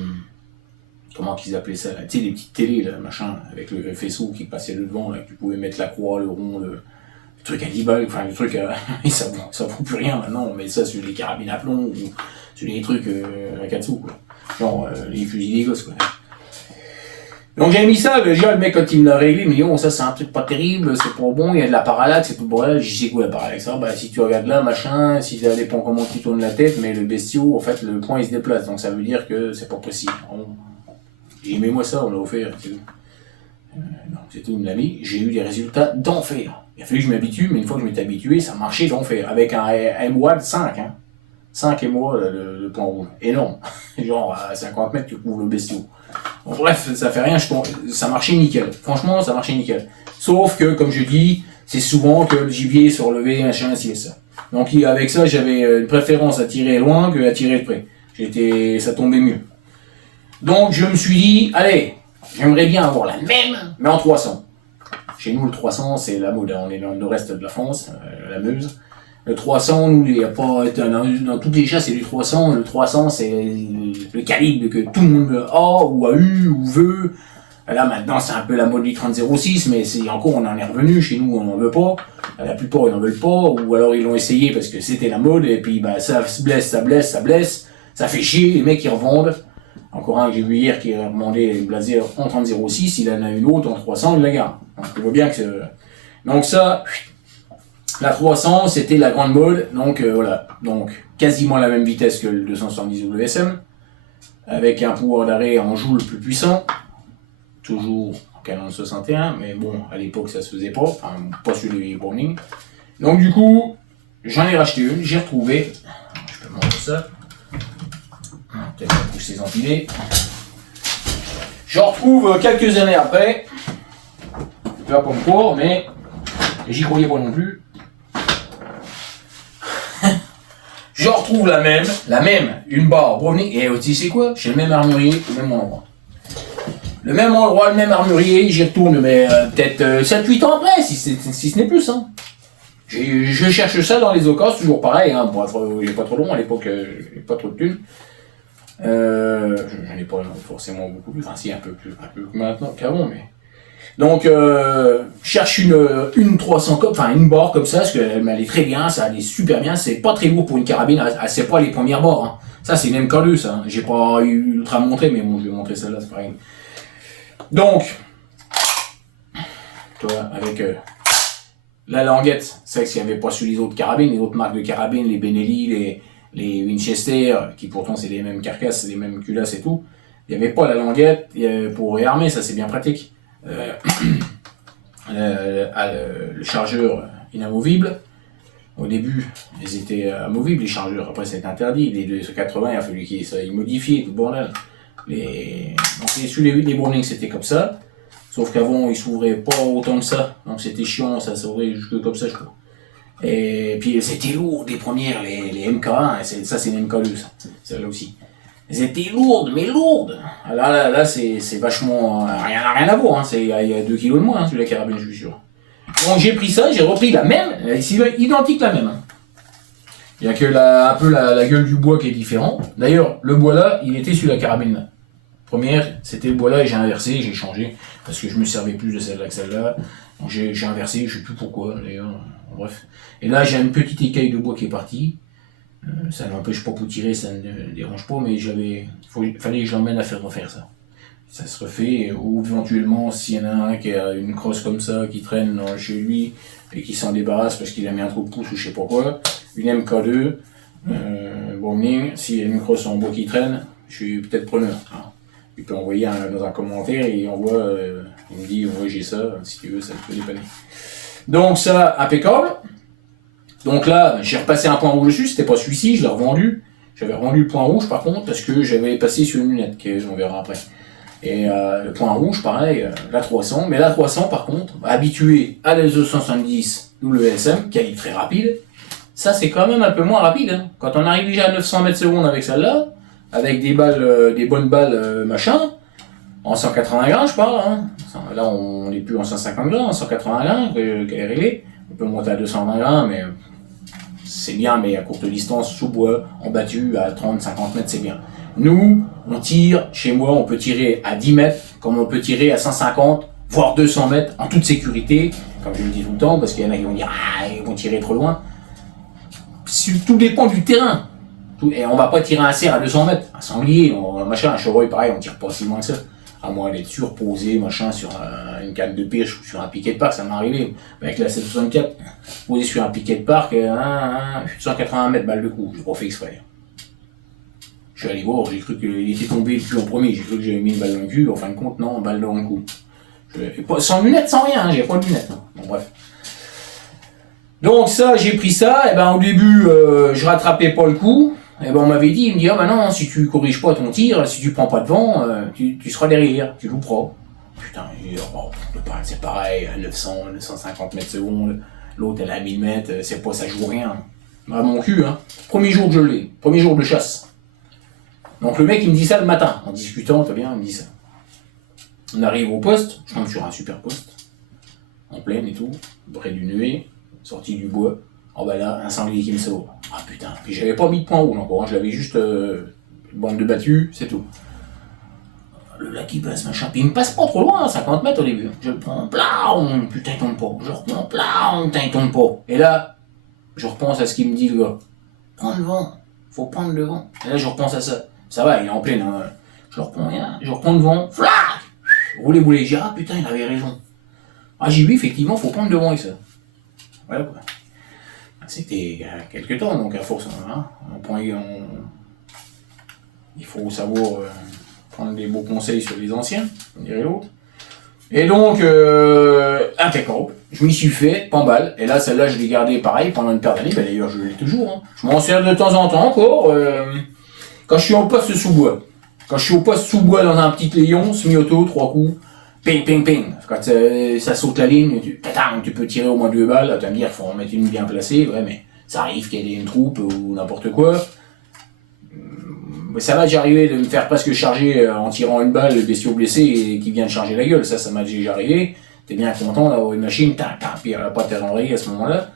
Comment qu'ils appelaient ça là, tu sais, les petites télés, là, machin, avec le faisceau qui passait devant, là, que tu pouvais mettre la croix, le rond, le truc à 10 balles, enfin le truc à. ça vaut plus rien maintenant, on met ça sur les carabines à plomb, ou sur les trucs à 4 sous, quoi. Genre les fusils des gosses, quoi. Donc j'ai mis ça, déjà le mec quand il me l'a réglé, il me dit oh ça c'est un truc pas terrible, c'est pas bon, il y a de la parallaxe, c'est tout le bordel. J'y sais quoi la parallaxe, hein, si tu regardes là, machin, si ça dépend comment tu tournes la tête, mais le bestiau, en fait le point il se déplace, donc ça veut dire que c'est pas possible. Et mets-moi ça, on l'a offert, c'est tout. Non, c'est tout, il me l'a mis, j'ai eu des résultats d'enfer. Il a fallu que je m'habitue, mais une fois que je m'étais habitué, ça marchait d'enfer, avec un MWAD 5, hein. 5 MWAD le point rouge, énorme. Genre à 50 mètres tu couvres le bestiau. Bon, bref, ça fait rien, ça marchait nickel. Franchement, ça marchait nickel. Sauf que, comme je dis, c'est souvent que le gibier se relevait, machin, ainsi et ça. Donc avec ça, j'avais une préférence à tirer loin que à tirer de près. Ça tombait mieux. Donc je me suis dit, allez, j'aimerais bien avoir la même, mais en 300. Chez nous, le 300, c'est la mode. On est dans le nord-est de la France, la Meuse. Le 300, nous, il n'y a pas. Dans toutes les chasses, c'est du 300. Le 300, c'est le calibre que tout le monde a, ou a eu, ou veut. Là, maintenant, c'est un peu la mode du 30-06, mais encore, on en est revenu. Chez nous, on n'en veut pas. La plupart, ils n'en veulent pas. Ou alors, ils l'ont essayé parce que c'était la mode. Et puis, ça se blesse, ça blesse, ça blesse. Ça fait chier. Les mecs, ils revendent. Encore un que j'ai vu hier qui a demandé une blazer en 30-06. Il en a une autre en 300, il la garde. Donc, on voit bien que. Donc, ça. La 300, c'était la grande mode, donc voilà. Donc, quasiment la même vitesse que le 270 WSM, avec un pouvoir d'arrêt en joule plus puissant, toujours en canon de 61, mais bon, à l'époque ça se faisait pas, enfin, pas sur les Browning. Donc du coup, j'en ai racheté une, j'ai retrouvé, je peux montrer ça, peut-être qu'on pousse les empilés. Je retrouve quelques années après, tu vas pas me croire, mais j'y croyais pas non plus. Je retrouve la même, une barre Browning, et tu sais quoi, chez le même armurier, au même endroit. Le même endroit, le même armurier, j'y retourne, mais peut-être 7-8 ans après, si ce n'est plus. Hein. Je cherche ça dans les occasions, toujours pareil, hein, il n'est pas trop long, à l'époque, il pas trop de thunes. J'en ai pas forcément beaucoup plus, enfin si, un peu plus maintenant qu'avant, mais... Donc, je cherche une 300 cop, enfin une barre comme ça, parce qu'elle m'allait très bien, ça allait super bien, c'est pas très lourd pour une carabine, c'est pas les premières barres, hein. Ça c'est une MK2, ça, hein. J'ai pas eu ultra montré, mais bon, je vais montrer celle-là, c'est pareil. Donc, toi, avec La languette, c'est vrai qu'il n'y avait pas sur les autres carabines, les autres marques de carabines, les Benelli, les Winchester, qui pourtant c'est les mêmes carcasses, c'est les mêmes culasses et tout. Il n'y avait pas la languette pour réarmer, ça c'est bien pratique. Le chargeur inamovible. Au début, ils étaient amovibles les chargeurs, après c'est interdit. Les 280, il a fallu qu'ils soient modifiés, tout le bordel. Donc sur les Browning c'était comme ça, sauf qu'avant ils s'ouvraient pas autant que ça, donc c'était chiant, ça s'ouvrait jusque comme ça je crois. Et puis c'était lourd les premières, les MK1, ça c'est les MK2, celle-là aussi. Elles étaient lourdes, mais lourdes. Là c'est vachement rien à voir, hein. Il y a 2 kilos de moins hein, sur la carabine, je suis sûr. Donc j'ai pris ça, j'ai repris la même, c'est identique la même. Hein. Il y a que un peu la gueule du bois qui est différente. D'ailleurs, le bois là, il était sur la carabine là. Première, c'était le bois là et j'ai inversé, j'ai changé, parce que je me servais plus de celle-là que celle-là. Donc j'ai inversé, je sais plus pourquoi d'ailleurs, bref. Et là j'ai une petite écaille de bois qui est partie. Ça n'empêche pas pour tirer, ça ne dérange pas, mais il fallait que je l'emmène à faire refaire ça. Ça se refait, ou éventuellement s'il y en a un qui a une crosse comme ça qui traîne chez lui et qui s'en débarrasse parce qu'il a mis un trou de pouce ou je sais pas quoi, une MK2, Browning, s'il y a une crosse en bois qui traîne, je suis peut-être preneur. Hein. Il peut envoyer dans un commentaire et il envoie, il me dit ouais j'ai ça, si tu veux ça peut dépanner. Donc ça, impeccable. Donc là, j'ai repassé un point rouge dessus, c'était pas celui-ci, je l'ai revendu. J'avais revendu le point rouge par contre parce que j'avais passé sur une lunette, qu'on verra après. Et le point rouge, pareil, la 300. Mais la 300 par contre, habitué à la 270 WSM, qui est très rapide, ça c'est quand même un peu moins rapide. Hein. Quand on arrive déjà à 900 mètres secondes avec celle-là, avec des balles, des bonnes balles machin, en 180 grains je parle, hein. Là on n'est plus en 150 grains, en 180 grains qu'elle est réglée. On peut monter à 220 grains, mais c'est bien, mais à courte distance, sous bois, en battu, à 30-50 mètres, c'est bien. Nous, on tire, chez moi, on peut tirer à 10 mètres, comme on peut tirer à 150, voire 200 mètres, en toute sécurité, comme je le dis tout le temps, parce qu'il y en a qui vont dire « Ah, ils vont tirer trop loin ». Tout dépend du terrain. Et on va pas tirer un cerf à 200 mètres. Un sanglier, machin, un chevreuil, pareil, on tire pas si loin que ça. À moins d'être surposé, machin, sur une canne de pêche ou sur un piquet de parc, ça m'est arrivé. Avec la 764, posé sur un piquet de parc, 180 mètres, balle de coup, j'ai pas fait exprès. Je suis allé voir, j'ai cru qu'il était tombé depuis en premier, j'ai cru que j'avais mis une balle dans le cul, en fin de compte, non, balle dans le cou. Sans lunettes, sans rien, j'ai pas de lunettes. Bon, bref. Donc ça, j'ai pris ça, et ben au début, je rattrapais pas le coup. Et ben on m'avait dit, il me dit, ah ben non, si tu corriges pas ton tir, si tu prends pas de vent, tu seras derrière, tu louperas. Putain, c'est pareil, à 900, 950 mètres secondes, l'autre elle est à 1000 mètres, c'est pas, ça joue rien. À mon cul, hein. Premier jour que je l'ai, premier jour de chasse. Donc le mec il me dit ça le matin, en discutant, très bien, il me dit ça. On arrive au poste, je tombe sur un super poste, en plaine et tout, près du nuée, sorti du bois. Oh bah là, un sanglier qui me sauve. Ah putain, puis j'avais pas mis de point rouge encore, hein. Je l'avais juste une bande de battu, c'est tout. Le lac il passe, machin, puis il me passe pas trop loin, 50 mètres au début. Je le prends, plaum, putain il tombe pas. Je le reprends, plaum, putain il tombe pas. Et là, je repense à ce qu'il me dit le gars. Prends le vent, faut prendre le vent. Et là je repense à ça. Ça va, il est en pleine, hein. Je reprends rien, je reprends le vent, flac, roulez, j'ai dit, ah putain il avait raison. Ah j'ai vu, effectivement, faut prendre le vent avec ça. Voilà quoi. C'était il y a quelques temps, donc à force, hein, il faut savoir prendre des beaux conseils sur les anciens, on dirait l'autre. Et donc, impeccable, je m'y suis fait, pambal, et là, celle-là, je l'ai gardée pareil pendant une paire d'années, ben, d'ailleurs, je l'ai toujours. Hein. Je m'en sers de temps en temps encore, quand je suis en poste sous bois. Quand je suis au poste sous bois dans un petit léon, semi-auto, 3 coups, ping, ping, ping. Quand ça saute la ligne, tu peux tirer au moins 2 balles. Tu vas me dire, il faut en mettre une bien placée. Ouais, mais ça arrive qu'il y ait une troupe ou n'importe quoi. Ça m'a déjà arrivé de me faire presque charger en tirant une balle, le bestiau blessé et qui vient de charger la gueule. Ça m'a déjà arrivé. T'es bien content d'avoir une machine, puis elle n'a pas de enrayée à ce moment-là.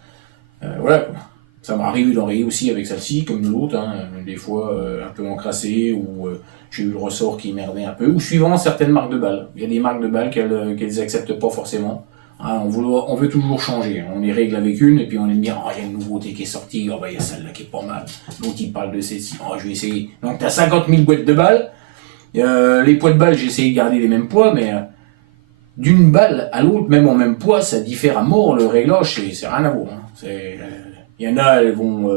Voilà quoi. Ça m'est arrivé d'enrayer aussi avec celle-ci, comme l'autre, hein, des fois un peu encrassée, ou j'ai eu le ressort qui merdait un peu, ou suivant certaines marques de balles. Il y a des marques de balles qu'elles acceptent pas forcément. Hein, on veut toujours changer. On les règle avec une, et puis on aime bien, oh, il y a une nouveauté qui est sortie, oh, bah, il y a celle-là qui est pas mal. Donc il parle de celle-ci, oh, je vais essayer. Donc tu as 50 000 boîtes de balles. Les poids de balles, j'ai essayé de garder les mêmes poids, mais d'une balle à l'autre, même en même poids, ça diffère à mort le réglage, c'est rien à voir. Hein. Y en a, elles vont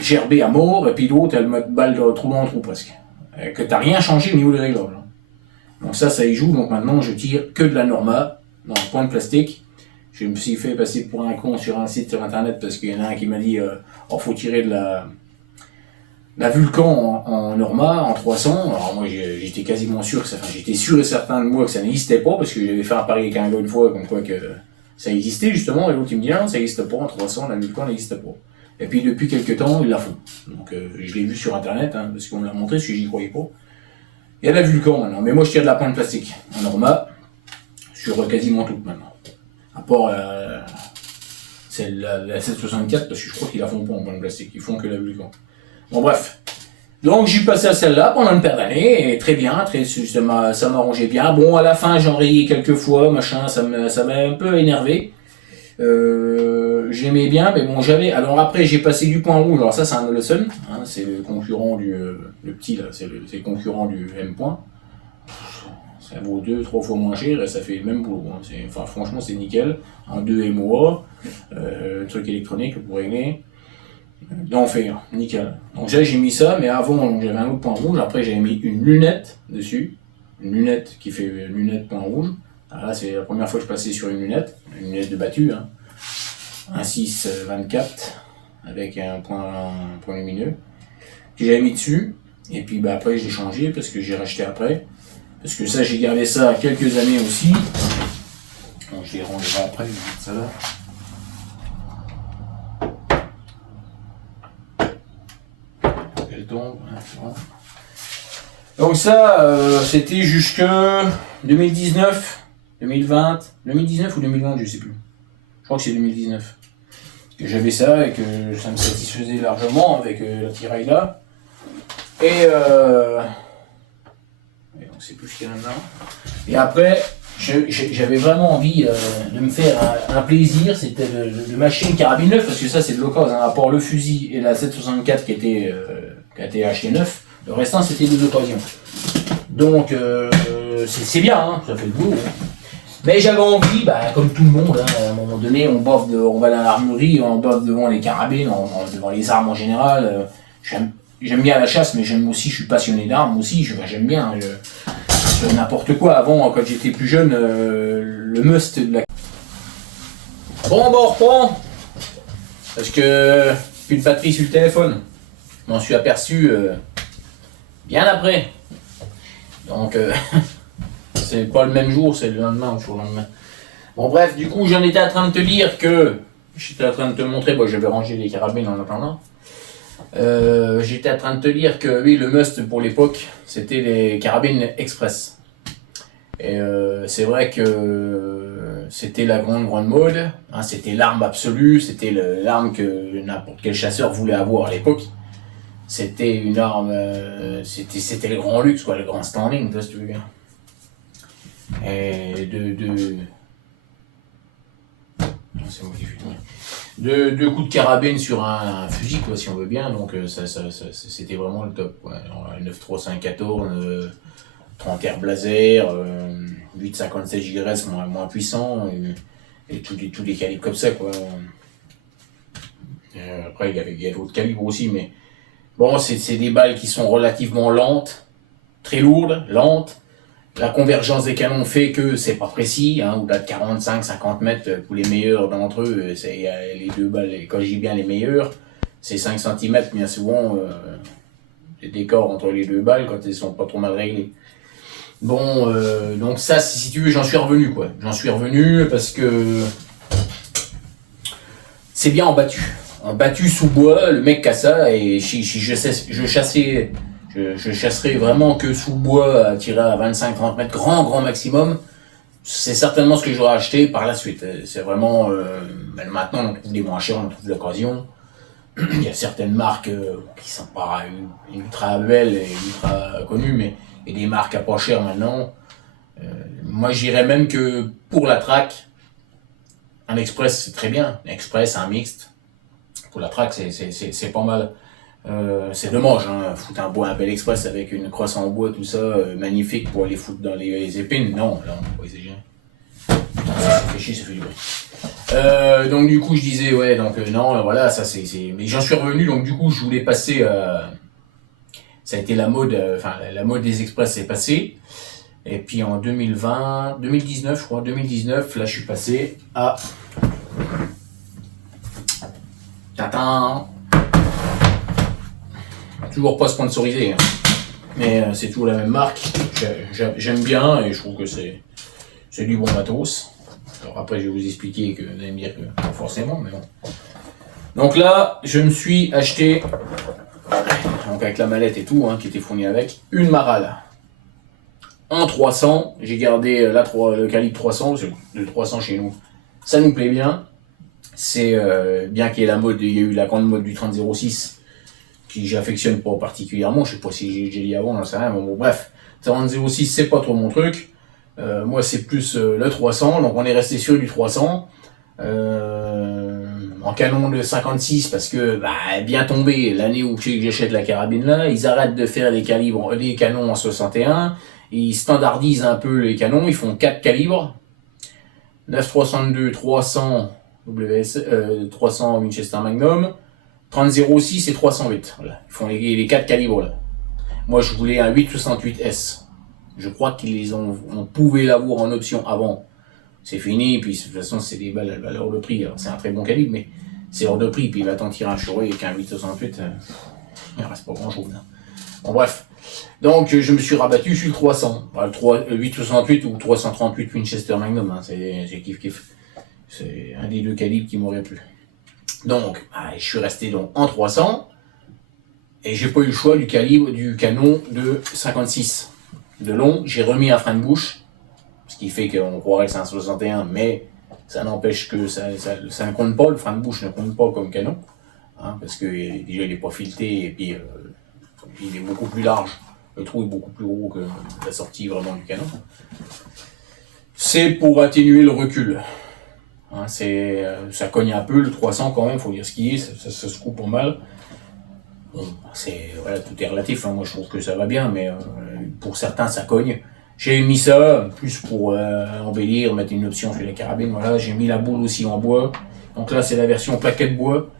gerber à mort, et puis d'autres, elles mettent balle de trou dans trou presque. Que t'as rien changé au niveau du réglage. Hein. Donc ça y joue, donc maintenant je tire que de la Norma, dans le point de plastique. Je me suis fait passer pour un con sur un site sur internet parce qu'il y en a un qui m'a dit oh, faut tirer de la Vulcan en Norma, en 300. Alors moi j'étais quasiment sûr que ça, enfin j'étais sûr et certain de moi que ça n'existait pas parce que j'avais fait un pari avec un gars une fois comme quoi que ça existait justement et l'autre il me dit non ça n'existe pas en 300, la Vulcan n'existe pas. Et puis depuis quelques temps ils la font. Donc je l'ai vu sur internet hein, parce qu'on me l'a montré parce que j'y croyais pas. Il y a la Vulcan maintenant, mais moi je tire de la pointe plastique en Norma sur quasiment toutes maintenant. À part c'est la 764 parce que je crois qu'ils la font pas en pointe plastique, ils font que la Vulcan. Bon bref. Donc j'ai passé à celle-là pendant une paire d'années, et très bien, ça m'arrangeait bien. Bon à la fin j'en rayais quelques fois, machin, ça m'a un peu énervé. J'aimais bien, mais bon j'avais. Alors après j'ai passé du point rouge, alors ça c'est un Olufsen, hein, c'est le concurrent le petit là, c'est le concurrent du M point. Ça vaut 2-3 fois moins cher et ça fait le même boulot. Hein. Enfin franchement c'est nickel. Un 2 MOA, truc électronique pour régler. D'enfer, nickel. Donc là j'ai mis ça, mais avant j'avais un autre point rouge, après j'avais mis une lunette dessus, une lunette qui fait une lunette point rouge. Alors là c'est la première fois que je passais sur une lunette de battu, hein. Un 6-24 avec un point lumineux que j'avais mis dessus, et puis bah, après je l'ai changé parce que j'ai racheté après, parce que ça j'ai gardé ça quelques années aussi. Donc je les rangerai après, je vais mettre ça là. Tombe. Donc ça, c'était jusque 2019, 2020, 2019 ou 2020, je sais plus. Je crois que c'est 2019 que j'avais ça et que ça me satisfaisait largement avec la tiraille là. Et donc c'est plus ce qu'il y a là. Et après, j'avais vraiment envie de me faire un plaisir, c'était de m'acheter une carabine neuve parce que ça c'est de l'occasion, hein, à part le fusil et la 764 qui a été acheté neuf, le restant c'était des occasions. Donc c'est bien, hein, ça fait le boulot. Hein. Mais j'avais envie, bah, comme tout le monde, hein, à un moment donné, on va dans l'armurerie, on bave devant les carabines, devant les armes en général. J'aime bien la chasse, mais j'aime aussi, je suis passionné d'armes aussi, j'aime bien. N'importe quoi. Avant, quand j'étais plus jeune, le must de la... Bon, on reprend. Parce que plus de batterie sur le téléphone. Je m'en suis aperçu bien après. Donc, c'est pas le même jour, c'est le lendemain ou le lendemain. Bon, bref, du coup, j'en étais en train de te dire que... J'étais en train de te montrer, bon, j'avais rangé les carabines en attendant. J'étais en train de te dire que oui, le must pour l'époque, c'était les carabines express. Et c'est vrai que c'était la grande mode, hein, c'était l'arme absolue, c'était l'arme que n'importe quel chasseur voulait avoir à l'époque. C'était une arme, c'était le grand luxe, quoi, le grand standing, si tu veux bien. Et c'est moi qui fuis. Deux coups de carabine sur un fusil, quoi, si on veut bien, donc c'était vraiment le top, quoi. 9.314, 30 air blazer, 8.57 JRS moins puissant, et tous les calibres comme ça, quoi. Après, il y a d'autres calibres aussi, mais bon, c'est des balles qui sont relativement lentes, très lourdes, lentes. La convergence des canons fait que c'est pas précis, hein, au-delà de 45-50 mètres pour les meilleurs d'entre eux, les deux balles, quand je dis bien les meilleurs, c'est 5 cm, bien souvent, les décors entre les deux balles quand elles sont pas trop mal réglées. Bon, donc ça, si tu veux, j'en suis revenu, quoi. J'en suis revenu parce que c'est bien en battu. En battu sous bois, le mec qui a ça, et si je chasserais vraiment que sous bois, à tirer à 25-30 mètres, grand maximum. C'est certainement ce que j'aurais acheté par la suite. C'est vraiment... maintenant, on trouve des moins chers, on trouve de l'occasion. Il y a certaines marques qui sont pas ultra belles et ultra connues, mais il y a des marques à pas cher maintenant. Moi, j'irais même que pour la track, un express, c'est très bien. Un express, un mixte. Pour la track, c'est pas mal. C'est dommage, hein, foutre un bel express avec une crosse en bois, tout ça, magnifique pour aller foutre dans les épines. Non, là, on va exagérer. Ça fait chier, ça fait du bruit. Donc du coup, je disais, ouais, donc non, voilà, ça c'est... Mais j'en suis revenu, donc du coup, je voulais passer... ça a été la mode, la mode des express est passée. Et puis en 2019, je crois, 2019, là, je suis passé à... Tintin. Toujours pas sponsorisé, hein. Mais c'est toujours la même marque. J'aime bien et je trouve que c'est du bon matos. Alors après, je vais vous expliquer que vous allez me dire que pas forcément, mais bon. Donc là, je me suis acheté, donc avec la mallette et tout, hein, qui était fournie avec, une Maral. En 300, j'ai gardé le calibre 300, parce que le 300 chez nous, ça nous plaît bien. C'est bien qu'il y ait la mode, il y a eu la grande mode du 30-06 qui j'affectionne pas particulièrement, je sais pas si j'ai dit avant, j'en sais rien, mais bon, bref, 30-06 c'est pas trop mon truc. Moi c'est plus le 300, donc on est resté sur du 300. En canon de 56 parce que bien tombé l'année où j'achète la carabine là, ils arrêtent de faire des canons en 61, ils standardisent un peu les canons, ils font 4 calibres, 9,62, 300 WS, 300 Winchester Magnum, 30-06 et 308. Voilà. Ils font les 4 calibres là. Moi je voulais un 8,68S. Je crois on pouvait l'avoir en option avant. C'est fini, puis de toute façon c'est des balles hors de prix. Alors c'est un très bon calibre, mais c'est hors de prix, puis il va t'en tirer un choré avec un 8,68, il reste pas grand chose. Hein. Bon bref. Donc je me suis rabattu sur le 300. Le 8,68 ou 338 Winchester Magnum, hein. C'est kiff. C'est un des deux calibres qui m'aurait plu. Donc, je suis resté donc en 300 et j'ai pas eu le choix du canon de 56 de long. J'ai remis un frein de bouche, ce qui fait qu'on croirait que c'est un 61, mais ça n'empêche que ça ne compte pas, le frein de bouche ne compte pas comme canon, hein, parce que déjà il n'est pas fileté et puis il est beaucoup plus large. Le trou est beaucoup plus gros que la sortie vraiment du canon. C'est pour atténuer le recul. Hein, ça cogne un peu le 300 quand même, faut dire ce qui est, ça se coupe en mal. Bon, voilà, tout est relatif, hein. Moi je trouve que ça va bien, mais pour certains ça cogne. J'ai mis ça plus pour embellir, mettre une option sur la carabine. Voilà, j'ai mis la boule aussi en bois. Donc là c'est la version plaquette bois.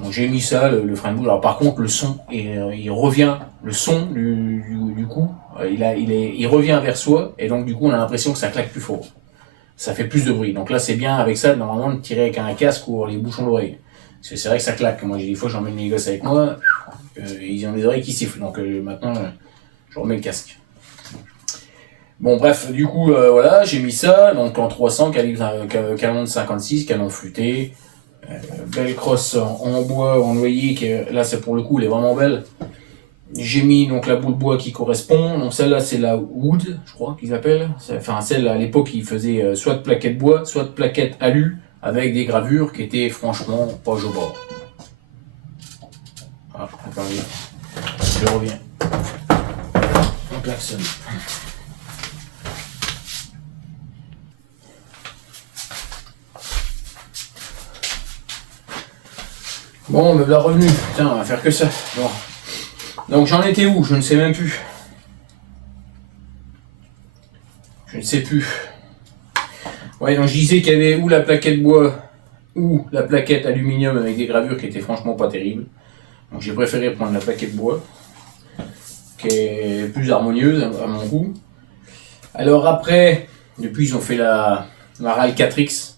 Donc j'ai mis ça, le frein de boule. Alors par contre le son, il revient, le son du coup, il revient vers soi, et donc du coup on a l'impression que ça claque plus fort. Ça fait plus de bruit. Donc là, c'est bien avec ça, normalement, de tirer avec un casque ou les bouchons d'oreille. Parce que c'est vrai que ça claque. Moi, des fois, j'emmène les gosses avec moi, ils ont des oreilles qui sifflent. Donc maintenant, je remets le casque. Bon, bref, du coup, voilà, j'ai mis ça. Donc en 300, canon de 56, canon flûté. Belle crosse en bois, en noyer, là, c'est pour le coup, elle est vraiment belle. J'ai mis donc la boule bois qui correspond. Donc celle-là c'est la wood, je crois qu'ils appellent. Enfin celle à l'époque ils faisaient soit de plaquettes bois, soit de plaquettes alu avec des gravures qui étaient franchement pas au bord. Ah, attendez, je reviens. On klaxonne. Bon, me voilà revenu. Putain, on va faire que ça. Bon. Donc j'en étais où? Je ne sais même plus. Je ne sais plus. Ouais, donc je disais qu'il y avait ou la plaquette bois ou la plaquette aluminium avec des gravures qui étaient franchement pas terribles. Donc j'ai préféré prendre la plaquette bois, qui est plus harmonieuse à mon goût. Alors après, depuis ils ont fait la RAL 4X,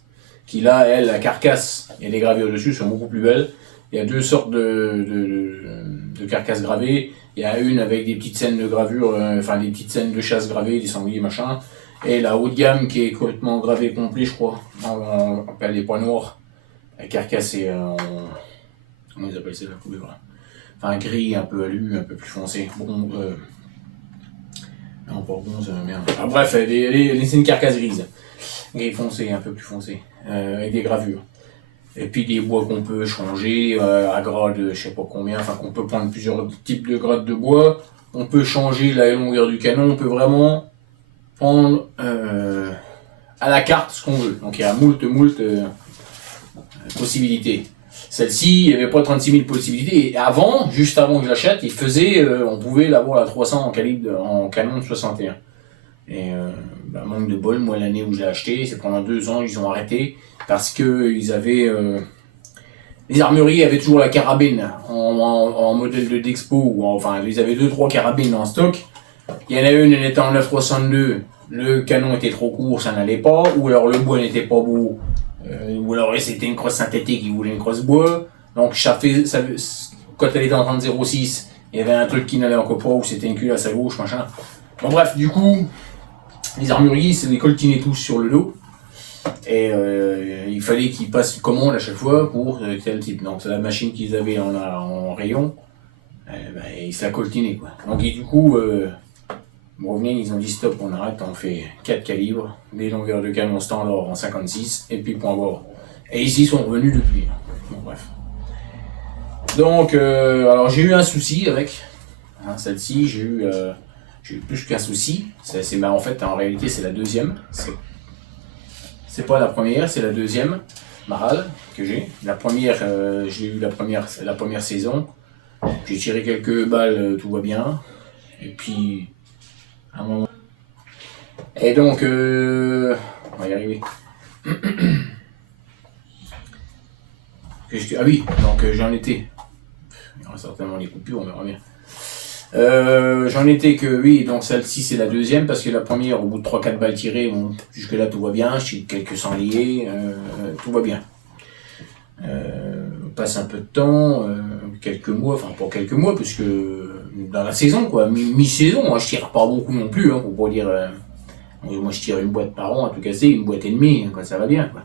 qui là, elle, la carcasse et les gravures dessus sont beaucoup plus belles. Il y a deux sortes de carcasses gravées. Il y a une avec des petites scènes de gravure, des petites scènes de chasse gravées, des sangliers, machin. Et la haut de gamme qui est complètement gravée complet, je crois. On appelle les points noirs. La carcasse est en... Comment ils appellent ça, la couleur là? Enfin, gris, un peu alu, un peu plus foncé. Bon, non, pas bronze, merde. Ah, bref, c'est une carcasse grise. Gris foncé, un peu plus foncé. Avec des gravures. Et puis des bois qu'on peut changer à grade, je sais pas combien, enfin qu'on peut prendre plusieurs types de grades de bois. On peut changer la longueur du canon, on peut vraiment prendre à la carte ce qu'on veut. Donc il y a moult possibilités. Celle-ci, il n'y avait pas 36 000 possibilités. Et avant, juste avant que je l'achète, il faisait, on pouvait l'avoir à 300 en calibre, en canon de 61. Et manque de bol, moi l'année où je l'ai acheté, c'est pendant 2 ans ils ont arrêté parce que ils avaient les armureries avaient toujours la carabine en modèle de Dexpo, ou enfin ils avaient 2-3 carabines en stock. Il y en a une, elle était en 9,62, le canon était trop court, ça n'allait pas, ou alors le bois n'était pas beau, ou alors c'était une crosse synthétique, ils voulaient une crosse bois. Donc quand elle était en 30,06, il y avait un truc qui n'allait encore pas, ou c'était une culasse à gauche, machin. Bon bref, du coup, les armuriers, c'est des coltinés tous sur le dos. Et il fallait qu'ils passent une commande à chaque fois pour tel type. Donc c'est la machine qu'ils avaient en rayon, ils se la coltinaient quoi. Donc et du coup, ils ont dit stop, on arrête, on fait 4 calibres, des longueurs de canon standard en 56, et puis point barre. Et ici ils sont revenus depuis. Bon bref. Donc alors j'ai eu un souci avec celle-ci, j'ai eu plus qu'un souci. En fait, en réalité, c'est la deuxième. C'est pas la première, c'est la deuxième Maral que j'ai. La première, je l'ai eu la première saison. J'ai tiré quelques balles, tout va bien. Et puis, à un moment. Et donc, on va y arriver. Ah oui, donc j'en étais. Il y aura certainement les coupures, on verra bien. J'en étais que oui, donc celle-ci c'est la deuxième parce que la première, au bout de 3-4 balles tirées, bon, jusque là tout va bien, j'ai quelques sangliers, tout va bien. On passe un peu de temps, quelques mois, enfin pas quelques mois, puisque dans la saison quoi, mi-saison, moi je tire pas beaucoup non plus, hein, pour pas dire. Moi je tire une boîte par an à tout casser, une boîte et demie, hein, quand ça va bien quoi.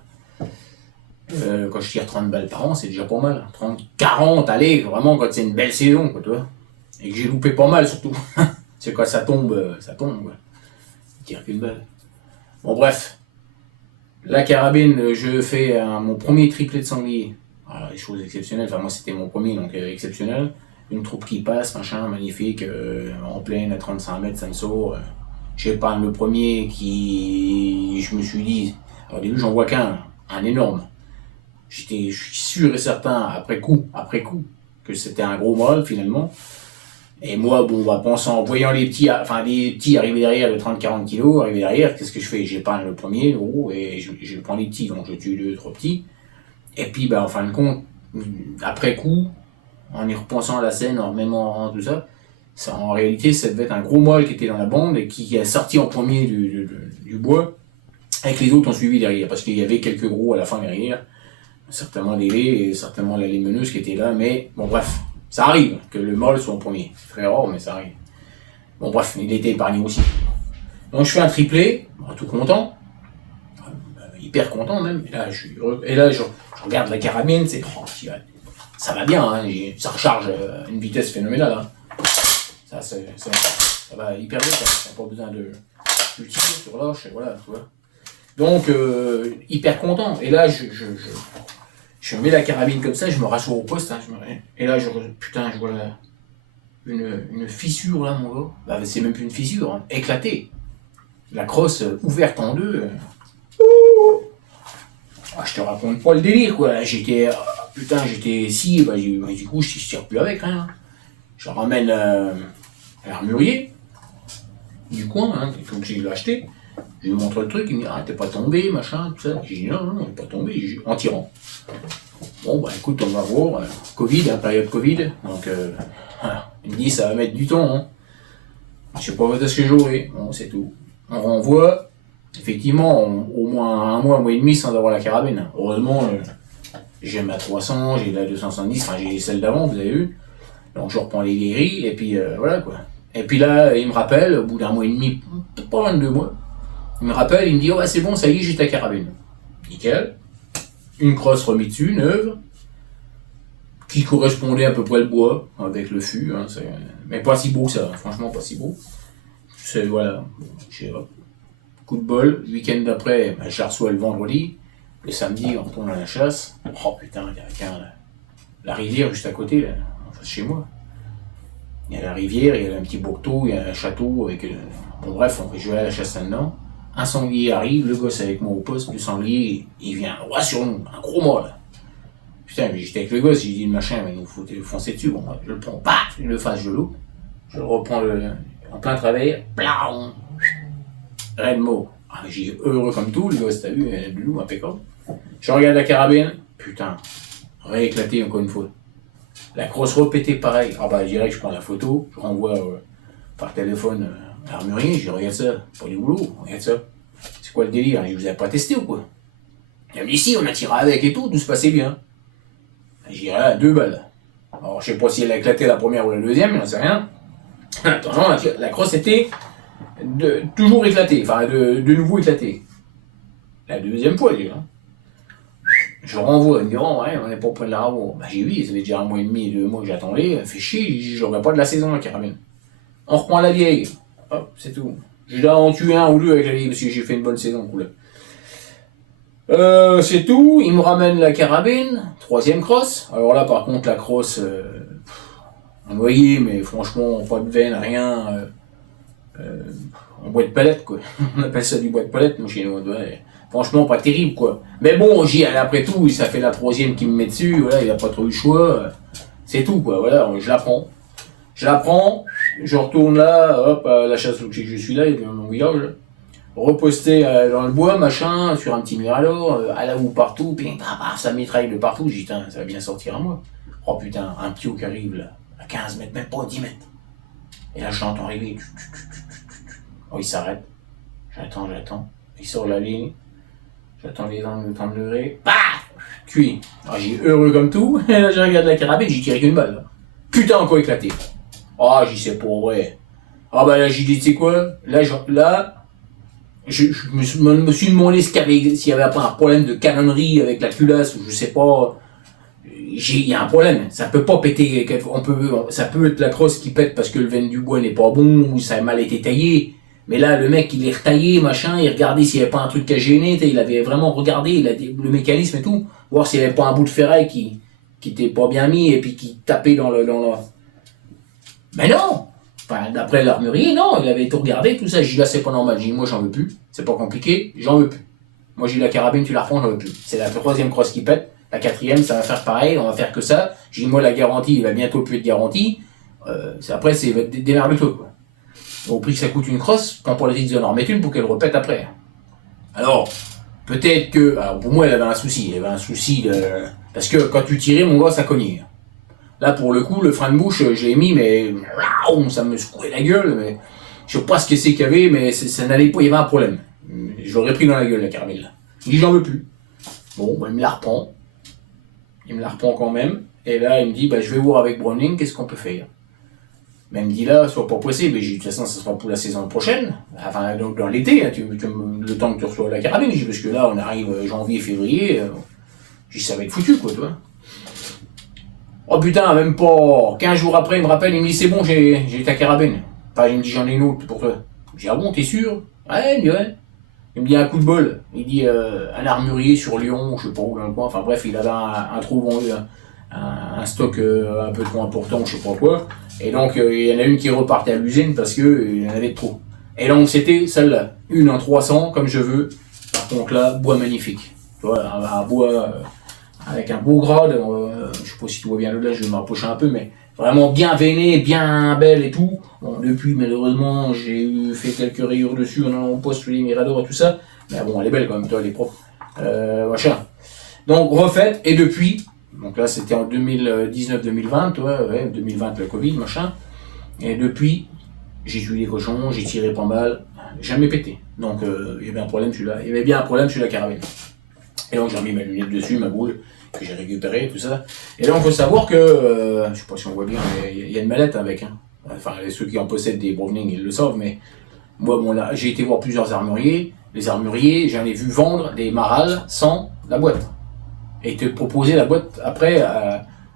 Quand je tire 30 balles par an, c'est déjà pas mal. 30, 40, allez, vraiment quand c'est une belle saison quoi, tu vois. Et que j'ai loupé pas mal surtout. C'est quand ça tombe, ça tombe. Ouais. Il tire qu'une balle. Bon bref. La carabine, je fais mon premier triplé de sanglier. Alors, les choses exceptionnelles, enfin moi c'était mon premier, donc exceptionnel. Une troupe qui passe, machin, magnifique, en pleine à 35 mètres, ça me sort. J'épargne le premier qui, je me suis dit, alors au début j'en vois qu'un, un énorme. Je suis sûr et certain, après coup, que c'était un gros mâle finalement. Et moi, bon, pensant, voyant les petits arriver derrière de 30-40 kg, arriver derrière, qu'est-ce que je fais? J'épargne le premier, le gros, et je prends les petits, donc je tue 2-3 petits. Et puis, en fin de compte, après coup, en y repensant à la scène, en remémorant tout ça, en réalité, ça devait être un gros mâle qui était dans la bande et qui est sorti en premier du bois, et que les autres ont suivi derrière, parce qu'il y avait quelques gros à la fin derrière, certainement des lait et certainement la lémeneuse qui était là, mais bon, bref. Ça arrive que le mâle soit en premier. C'est très rare, mais ça arrive. Bon, bref, il était épargné aussi. Donc, je fais un triplé, tout content. Hyper content même. Et là, je regarde la carabine, ça va bien, hein, ça recharge à une vitesse phénoménale. Hein. Ça va hyper bien, ça n'a pas besoin de tirer sur l'orche, voilà, tu vois. Donc, hyper content. Et là, je mets la carabine comme ça, je me rassure au poste, hein, et là je vois une fissure là mon gars, c'est même plus une fissure, hein, éclatée. La crosse ouverte en deux. Je te raconte pas le délire quoi, j'étais si, du coup je tire plus avec rien. Je ramène à l'armurier du coin, hein, il faut que je l'ai acheté. Je lui montre le truc, il me dit t'es pas tombé, machin, tout ça. J'ai dit non, il n'est pas tombé, en tirant. Bon écoute, on va voir, Covid, période Covid, donc voilà. Il me dit ça va mettre du temps, hein. Je sais pas quand est-ce que j'aurai, bon c'est tout. On renvoie, effectivement, au moins un mois et demi sans avoir la carabine. Heureusement, j'ai ma 300, j'ai la 270, enfin j'ai celle d'avant, vous avez vu. Donc je reprends les guéris, et puis voilà quoi. Et puis là, il me rappelle, au bout d'un mois et demi, pas loin de 2 mois, il me rappelle, il me dit c'est bon, ça y est, j'ai ta carabine. Nickel. Une crosse remise dessus, neuve, qui correspondait à peu près le bois, avec le fût, hein, mais pas si beau que ça, franchement pas si beau. C'est voilà, coup de bol, le week-end d'après, je la reçois le vendredi, le samedi on retourne à la chasse, oh putain, il y a la rivière juste à côté, là, en face de chez moi. Il y a la rivière, il y a un petit bourteau, il y a un château, avec, je vais à la chasse là-dedans. Un sanglier arrive, le gosse avec moi au poste, le sanglier, il vient droit sur nous, un gros mâle. Putain, mais j'étais avec le gosse, j'ai dit le machin, mais nous faut foncer dessus. Bon, je le prends, paf, je le fasse, je loupe. Je le reprends en plein travail, blam, Redmo. Ah, mais j'ai heureux comme tout, le gosse, t'as vu, le loup impeccable. Je regarde la carabine, putain, rééclaté encore une fois. La crosse repétée pareil. Ah bah, direct, je prends la photo, je renvoie par téléphone à l'armurier, je dis regarde ça, pas du boulot, regarde ça. C'est quoi le délire? Je vous avez pas testé ou quoi? Il me dit si, on a tiré avec et tout se passait bien. J'ai là, 2 balles. Alors je sais pas si elle a éclaté la première ou la deuxième, j'en sais rien. Attention, la crosse était toujours éclatée, enfin de nouveau éclatée. La deuxième fois, déjà. Je renvoie, il me dit oh ouais, on est pas près de la ravo. Bah j'ai vu, ça fait déjà 1 mois et demi, 2 mois que j'attendais, fait chier, j'aurais pas de la saison la carabine. On reprend la vieille. Hop, c'est tout. J'ai déjà en tué 1 ou 2 avec la vieille parce que j'ai fait une bonne saison, cool. C'est tout, il me ramène la carabine, 3e crosse. Alors là par contre la crosse, envoyée, mais franchement pas de veine, rien, en bois de palette quoi. On appelle ça du bois de palette nous chez nous. Ouais. Franchement pas terrible quoi. Mais bon, j'y allais après tout, ça fait la 3e qui me met dessus, voilà, il a pas trop eu le choix. C'est tout quoi, voilà, je la prends. Je retourne là, hop, à la chasse où je suis là, il y a mon village. Reposté dans le bois, machin, sur un petit mirador, à la ou partout, puis ça mitraille de partout, j'ai dit, ça va bien sortir à moi. Oh putain, un pio qui arrive là, à 15 mètres, même pas 10 mètres. Et là, je l'entends arriver. Oh, il s'arrête. J'attends. Il sort la ligne. J'attends le temps de lever. Paf! Cuit. Alors, j'ai heureux comme tout. Et là, je regarde la carabine, j'ai tiré qu'une balle. Là. Putain, encore éclaté. Oh, j'y sais pas vrai. Ah bah là, j'ai dit, tu sais quoi? Je me suis demandé s'il y avait pas un problème de canonnerie avec la culasse, ou je sais pas. Il y a un problème. Ça peut pas péter. Ça peut être la crosse qui pète parce que le veine du bois n'est pas bon, ou ça a mal été taillé. Mais là, le mec, il est retaillé, machin, il regardait s'il y avait pas un truc qui a gêné, il avait vraiment regardé, le mécanisme et tout, voir s'il y avait pas un bout de ferraille qui était pas bien mis et puis qui tapait dans le. Mais non! Enfin, d'après l'armurier, non, il avait tout regardé, tout ça. J'ai dit là, c'est pas normal. J'ai dit, moi, j'en veux plus. C'est pas compliqué, j'en veux plus. Moi, j'ai dit la carabine, tu la reprends, j'en veux plus. C'est la 3e crosse qui pète. La 4e, ça va faire pareil, on va faire que ça. J'ai dit, moi, la garantie, il va bientôt plus être garantie. Après, c'est démerde-toi, quoi. Au prix que ça coûte une crosse, quand pour les risque d'en remettre une pour qu'elle repète après. Alors, peut-être que. Alors, pour moi, elle avait un souci. Parce que quand tu tirais, mon gars, ça cognait. Là, pour le coup, le frein de bouche, je l'ai mis, mais ça me secouait la gueule. Mais je sais pas ce que c'est qu'il y avait, mais ça n'allait pas, il y avait un problème. Je l'aurais pris dans la gueule, la caramel. Il dit, j'en veux plus. Bon, il me la reprend. Il me la reprend quand même. Et là, il me dit, je vais voir avec Browning, qu'est-ce qu'on peut faire. Mais il me dit là, soit pas possible. De toute façon, ça sera pour la saison prochaine. Enfin, donc dans l'été, hein, le temps que tu reçois la carabine. Parce que là, on arrive janvier, février. Ça va être foutu, quoi, toi. Oh putain, même pas 15 jours après, il me rappelle, il me dit c'est bon, j'ai ta carabine. Enfin, il me dit j'en ai une autre pour toi. Je dis ah bon, t'es sûr? Ouais, il me dit ouais. Il me dit un coup de bol. Il dit un armurier sur Lyon, je sais pas où dans le coin. Enfin bref, il avait un trou vendu, un stock un peu trop important, je sais pas quoi. Et donc il y en a une qui repartait à l'usine parce qu'il y en avait de trop. Et donc c'était celle-là, une en 300 comme je veux. Par contre là, bois magnifique. Tu vois, un bois avec un beau grade. Je sais pas si tu vois bien le là, je vais me rapprocher un peu, mais vraiment bien veiné, bien belle et tout. Bon, depuis, malheureusement, j'ai fait quelques rayures dessus, on poste les miradors et tout ça. Mais bon, elle est belle quand même, toi, elle est propre. Machin. Donc, refaite, et depuis, donc là, c'était en 2019-2020, toi, ouais, 2020, le Covid, machin. Et depuis, j'ai tué les cochons, j'ai tiré pas mal, jamais pété. Donc, il y avait un problème, celui-là. Il y avait bien un problème sur la caravane. Et donc, j'ai remis ma lunette dessus, ma boule, que j'ai récupérée, tout ça. Et là, il faut savoir que, je sais pas si on voit bien, mais il y a une mallette avec, hein. Enfin, ceux qui en possèdent des Browning, ils le savent, mais moi, bon, là, j'ai été voir plusieurs armuriers. Les armuriers, j'en ai vu vendre des marales sans la boîte. Et ils te proposaient la boîte après,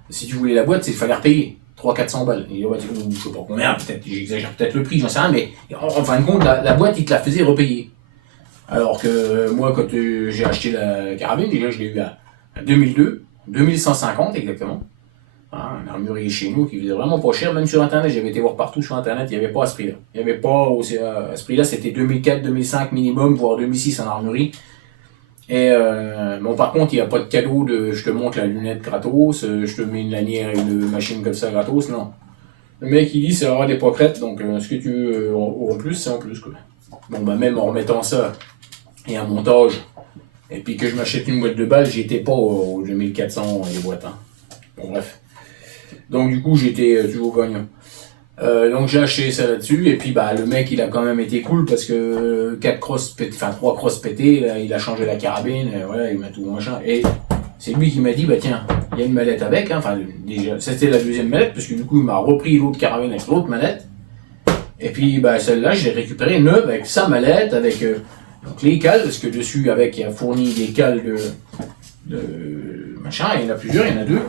si tu voulais la boîte, il fallait repayer 300-400 balles. Et, ouais, je sais pas combien, peut-être, j'exagère peut-être le prix, j'en sais rien, mais en fin de compte, la boîte, ils te la faisaient repayer. Alors que moi, quand j'ai acheté la carabine, déjà, je l'ai eu à 2002, 2150 exactement. Un armurier chez nous qui faisait vraiment pas cher, même sur internet, j'avais été voir partout sur internet, il n'y avait pas à ce prix-là. Il n'y avait pas, à ce prix-là, c'était 2004, 2005 minimum, voire 2006 en armurerie. Et bon, par contre, il n'y a pas de cadeau de je te montre la lunette gratos, je te mets une lanière et une machine comme ça gratos, non. Le mec il dit c'est avoir des poiquerettes, donc ce que tu veux en plus, c'est en plus quoi. Bon bah même en remettant ça et un montage, et puis que je m'achète une boîte de balles, j'étais pas aux 2400 les boîtes. Hein. Bon bref. Donc du coup j'étais toujours gagnant. Donc j'ai acheté ça là-dessus, et puis bah le mec il a quand même été cool parce que 3 crosses pétées, là, il a changé la carabine, voilà, il m'a tout machin. Et c'est lui qui m'a dit bah tiens, il y a une mallette avec, hein. Enfin déjà c'était la deuxième mallette, parce que du coup il m'a repris l'autre carabine avec l'autre mallette. Et puis bah celle-là je l'ai récupérée neuve avec sa mallette, avec donc les cales, parce que dessus avec il a fourni des cales de machin, il y en a plusieurs, il y en a deux.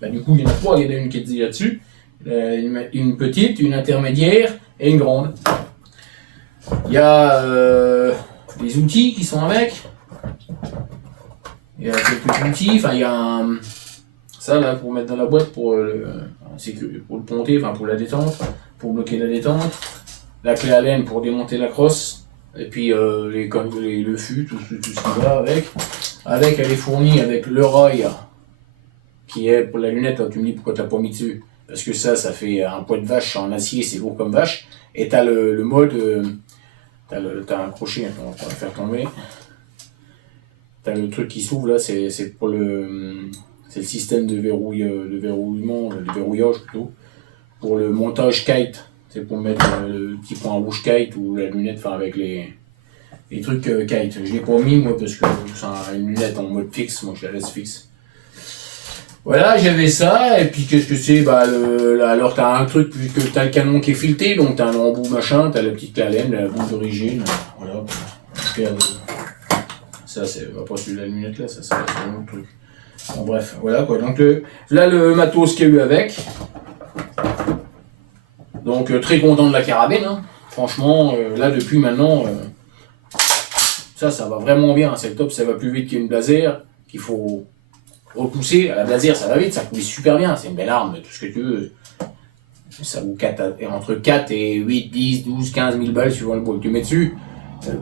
Bah du coup il y en a trois, il y en a une qui est dit là-dessus. Une petite, une intermédiaire et une grande. Il y a des outils qui sont avec. Il y a quelques outils, enfin il y a ça là pour mettre dans la boîte pour le ponter, enfin pour la détente, pour bloquer la détente. La clé à laine pour démonter la crosse. Et puis le fût, tout ce qui va avec. Avec elle est fournie avec le rail qui est pour la lunette, là, tu me dis pourquoi tu l'as pas mis dessus. Parce que ça fait un poids de vache en acier, c'est lourd comme vache. Et t'as le mode, t'as un crochet, on va le faire tomber. T'as le truc qui s'ouvre là, c'est pour c'est le système de verrouillement, de verrouillage plutôt. Pour le montage kite, c'est pour mettre le petit point rouge kite ou la lunette, enfin avec les trucs kite. Je l'ai pas mis moi parce que c'est une lunette en mode fixe, moi je la laisse fixe. Voilà, j'avais ça, et puis qu'est-ce que c'est, bah alors t'as un truc, vu que t'as le canon qui est fileté, donc t'as un embout machin, t'as la petite laine, la boule d'origine, voilà. Ça c'est pas celui de la lunette là, ça c'est un autre truc. Bon bref, voilà quoi, donc là le matos qu'il y a eu avec. Donc très content de la carabine, hein. Franchement, là depuis maintenant, ça va vraiment bien, c'est le top, ça va plus vite qu'une blazer, qu'il faut repousser. À la blazer ça va vite, ça coule super bien, c'est une belle arme, tout ce que tu veux. Ça vaut entre 4 et 8, 10, 12, 15 000 balles suivant le bois que tu mets dessus.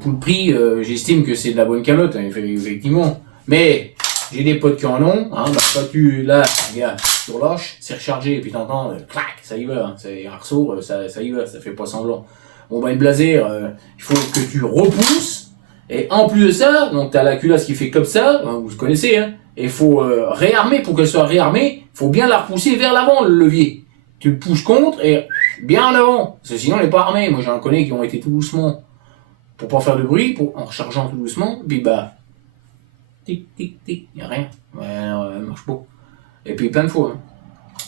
Pour le prix, j'estime que c'est de la bonne calotte, hein, effectivement. Mais j'ai des potes qui en ont, hein, bah, quand là, regarde, tu relâches, c'est rechargé, et puis t'entends, clac, ça y va, hein, c'est un ressaut, ça y va, ça fait pas semblant. Bon bah une blazer, il faut que tu repousses, et en plus de ça, donc t'as la culasse qui fait comme ça, hein, vous connaissez, hein, et il faut réarmer, pour qu'elle soit réarmée, il faut bien la repousser vers l'avant, le levier. Tu le pousses contre, et bien en avant, parce que sinon elle n'est pas armée. Moi j'en connais qui ont été tout doucement, pour pas faire de bruit, en rechargeant tout doucement, puis bah, tic, tic, tic, y a rien, elle marche pas. Et puis plein de fois, hein.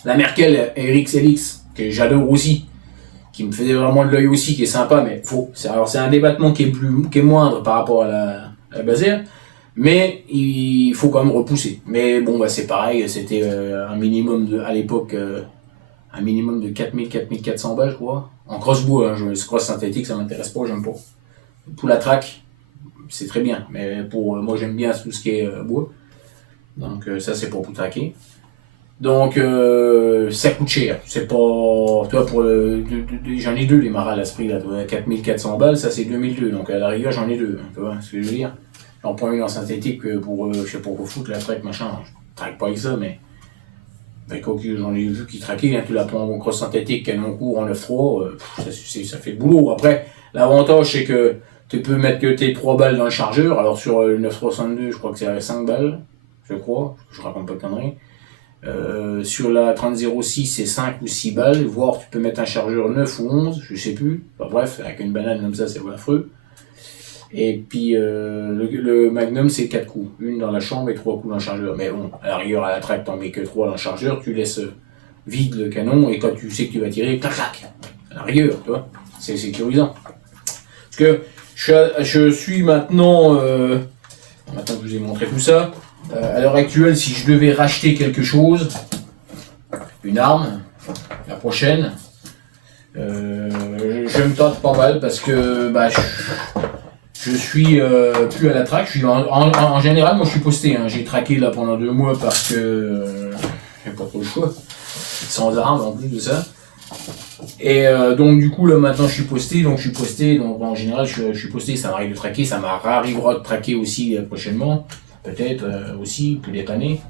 La Merkel RX-LX, que j'adore aussi, qui me faisait vraiment de l'œil aussi, qui est sympa, mais alors c'est un débattement qui est moindre par rapport à la Baser, mais il faut quand même repousser. Mais bon, bah c'est pareil, c'était un minimum à l'époque, un minimum de 4400 balles, je crois. En crossbow, hein, cross synthétique, ça m'intéresse pas, j'aime pas. Pour la track, c'est très bien, mais moi j'aime bien tout ce qui est bois. Donc ça c'est pour tracker. Donc ça coûte cher, c'est pas, toi j'en ai deux des marales à ce prix là, 4400 balles, ça c'est 2002, donc à la rigueur j'en ai deux, tu vois ce que je veux dire. J'en prends une en synthétique pour, je sais pas, pour foutre la track machin, je traque pas avec ça, mais j'en ai vu qui traquait, hein, tu la prends en cross synthétique, canon court en 9.3, ça fait le boulot. Après, l'avantage c'est que tu peux mettre que tes 3 balles dans le chargeur, alors sur le 9.62 je crois que c'est à 5 balles, je crois, je raconte pas de conneries. Sur la 3006 c'est 5 ou 6 balles, voire tu peux mettre un chargeur 9 ou 11, je sais plus, enfin, bref, avec une banane comme ça c'est affreux. Et puis le Magnum c'est 4 coups, une dans la chambre et 3 coups dans le chargeur. Mais bon, à la rigueur à la traque t'en mets que 3 dans le chargeur, tu laisses vide le canon et quand tu sais que tu vas tirer, clac clac, à la rigueur, tu vois, c'est sécurisant. Parce que je suis maintenant, maintenant que je vous ai montré tout ça, à l'heure actuelle si je devais racheter quelque chose, une arme, la prochaine, je me tente pas mal parce que bah, je suis plus à la traque, je suis en général, moi je suis posté, hein. J'ai traqué là pendant 2 mois parce que j'ai pas trop le choix, sans armes en plus de ça. Et donc du coup là maintenant je suis posté, donc en général je suis posté, ça m'arrive de traquer, ça m'arrivera de traquer aussi prochainement, peut-être aussi, peut dépanner.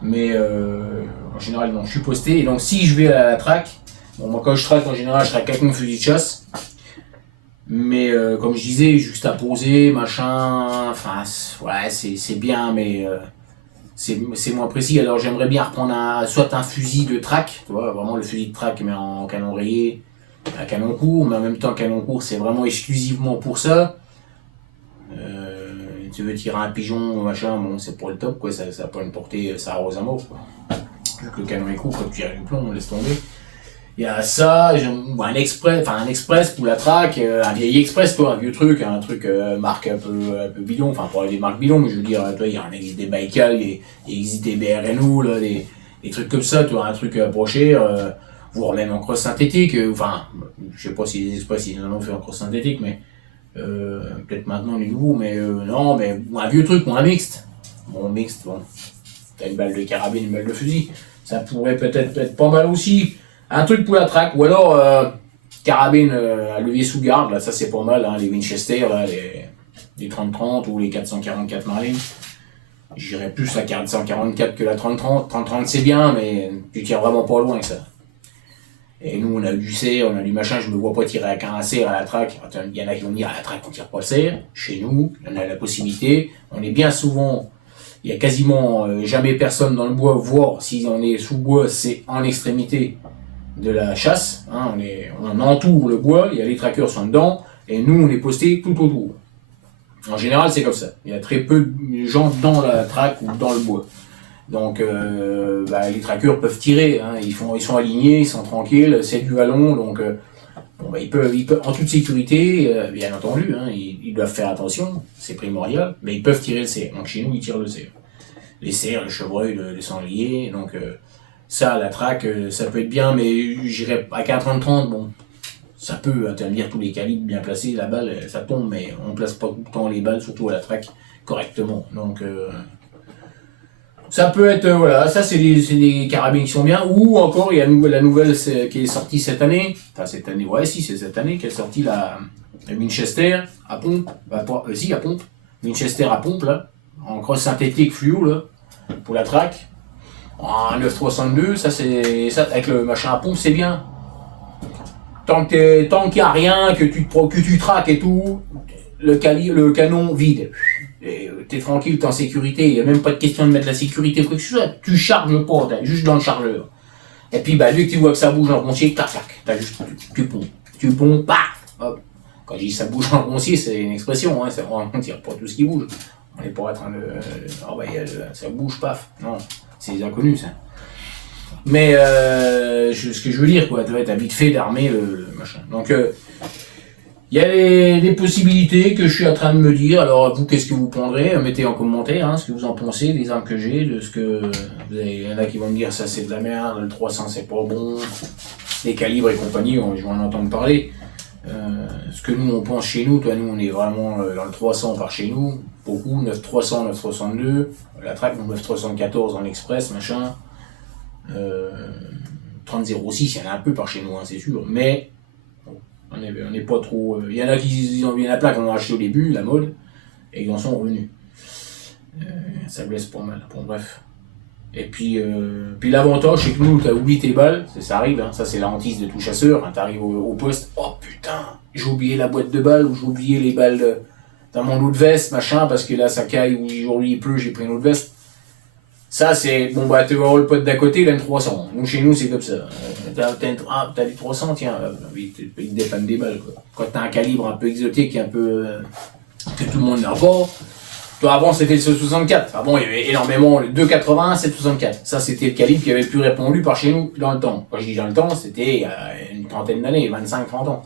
Mais en général non, je suis posté, et donc si je vais à la traque, bon moi quand je traque en général je traque avec mon fusil de chasse, mais comme je disais, juste à poser, machin, enfin ouais c'est bien, mais c'est moins précis. Alors j'aimerais bien reprendre soit un fusil de traque, tu vois, vraiment le fusil de traque mais en canon rayé, un canon court, mais en même temps canon court c'est vraiment exclusivement pour ça. Tu veux tirer un pigeon, machin, bon c'est pour le top quoi, ça a pas une portée, ça arrose à mort quoi. Vu que le canon est court, quand tu tires du plomb, on laisse tomber. Il y a ça, un express pour la traque, un vieil express, toi, un vieux truc, un truc marque un peu bidon, enfin pour des marques bidon, mais je veux dire, toi, il existe des Baikal, il existe des BRNO, là, des trucs comme ça, toi, un truc approché, voire même en crosse synthétique, enfin, je sais pas si les express ils en ont fait en crosse synthétique, mais peut-être maintenant les nouveaux, mais non, mais un vieux truc ou un mixte. Bon, mixte, bon, t'as une balle de carabine, une balle de fusil, ça pourrait peut-être être pas mal aussi. Un truc pour la traque, ou alors carabine à levier sous garde, là ça c'est pas mal, hein, les Winchester, là, les 30-30 ou les 444 Marlin. J'irais plus la 444 que la 30-30. 30-30 c'est bien, mais tu tires vraiment pas loin que ça. Et nous on a du CR, on a du machin, je me vois pas tirer avec un CR à la traque. Il y en a qui vont dire à la traque on tire pas le CR. Chez nous, on a la possibilité, on est bien souvent. Il y a quasiment jamais personne dans le bois, voire si on est sous bois, c'est en extrémité de la chasse, hein, on entoure le bois, il y a les trackers sont dedans, et nous on est posté tout autour. En général c'est comme ça, il y a très peu de gens dans la traque ou dans le bois. Donc les trackers peuvent tirer, hein, ils sont alignés, ils sont tranquilles, c'est du vallon, donc ils peuvent en toute sécurité, bien entendu, hein, ils doivent faire attention, c'est primordial, mais ils peuvent tirer le CR. Donc chez nous ils tirent le CR. Les cerfs, les chevreuils, les sangliers, donc ça, la traque, ça peut être bien, mais j'irais à 4-30-30, bon, ça peut atteindre tous les calibres bien placés, la balle, ça tombe, mais on place pas tout le temps les balles, surtout à la traque, correctement. Donc, ça peut être, voilà, ça c'est des carabines qui sont bien, ou encore, il y a la nouvelle qui est sortie cette année, enfin cette année, ouais, si, c'est cette année qu'elle est sortie la Winchester à pompe, à pompe, Winchester à pompe, là, en crosse synthétique fluo, là, pour la traque. En 962, ça c'est ça avec le machin à pompe, c'est bien. Tant qu'il n'y a rien, que tu traques et tout, le canon vide. T'es tranquille, t'es en sécurité, il n'y a même pas de question de mettre la sécurité ou quoi que ce soit. Tu charges pas, t'es juste dans le chargeur. Et puis dès que tu vois que ça bouge en roncier, tac, tu pompes. Tu pompes, paf, hop. Quand je dis ça bouge en roncier, c'est une expression, hein, c'est vraiment on tire pas tout ce qui bouge. On est pas en train de. Ça bouge, paf. Non. C'est des inconnus, ça. Mais ce que je veux dire, quoi, t'as vite fait d'armer le machin. Donc, il y a des possibilités que je suis en train de me dire. Alors, vous, qu'est-ce que vous prendrez? Mettez en commentaire ce que vous en pensez, des armes que j'ai, de ce que. Il y en a qui vont me dire ça c'est de la merde, le 300 c'est pas bon, les calibres et compagnie, je vais en entendre parler. Ce que nous on pense chez nous, nous on est vraiment dans le 300 par chez nous, beaucoup, 9300, 962, la traque 9314 en express, machin, 3006, il y en a un peu par chez nous, hein, c'est sûr, mais on n'est pas trop. Il y en a il y en a plein qui ont acheté au début, la mode, et ils en sont revenus. Ça blesse pas mal, bon bref. Et puis l'avantage c'est que nous, t'as oublié tes balles, ça arrive, hein, ça c'est la hantise de tout chasseur, hein, t'arrives au poste, oh putain, j'ai oublié la boîte de balles, ou j'ai oublié les balles dans mon lot de veste, machin, parce que là ça caille, ou aujourd'hui il pleut, j'ai pris une autre veste. Ça c'est, bon tu vas voir le pote d'à côté, il a une 300, donc chez nous c'est comme ça. T'as des 300, tiens, il te dépanne des balles, quoi. Quand t'as un calibre un peu exotique, un peu que tout le monde n'a pas. Toi, avant, c'était le 64. Avant, il y avait énormément le 2,80, 7,64. Ça, c'était le calibre qui avait le plus répandu par chez nous dans le temps. Quand je dis dans le temps, c'était il y a une trentaine d'années, 25-30 ans.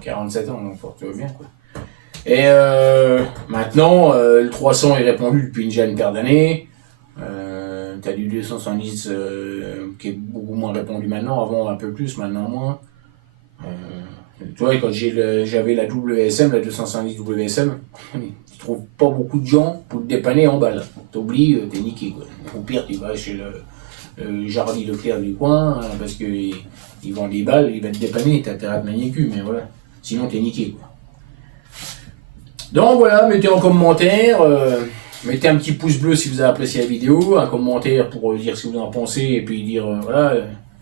47 ans, donc tu vois bien, quoi. Et maintenant, le 300 est répandu depuis déjà une paire d'années. T'as du 270 qui est beaucoup moins répandu maintenant. Avant, un peu plus, maintenant moins. Tu vois, quand j'avais la WSM, la 270 WSM, tu trouves pas beaucoup de gens pour te dépanner en balle. T'oublies, t'es niqué, quoi. Au pire, tu vas chez Jardy Leclerc du coin, parce qu'ils vendent des balles, ils va te dépanner, t'as intérêt à te manier le cul, mais voilà. Sinon t'es niqué, quoi. Donc voilà, mettez en commentaire, mettez un petit pouce bleu si vous avez apprécié la vidéo, un commentaire pour dire ce que vous en pensez, et puis dire, voilà,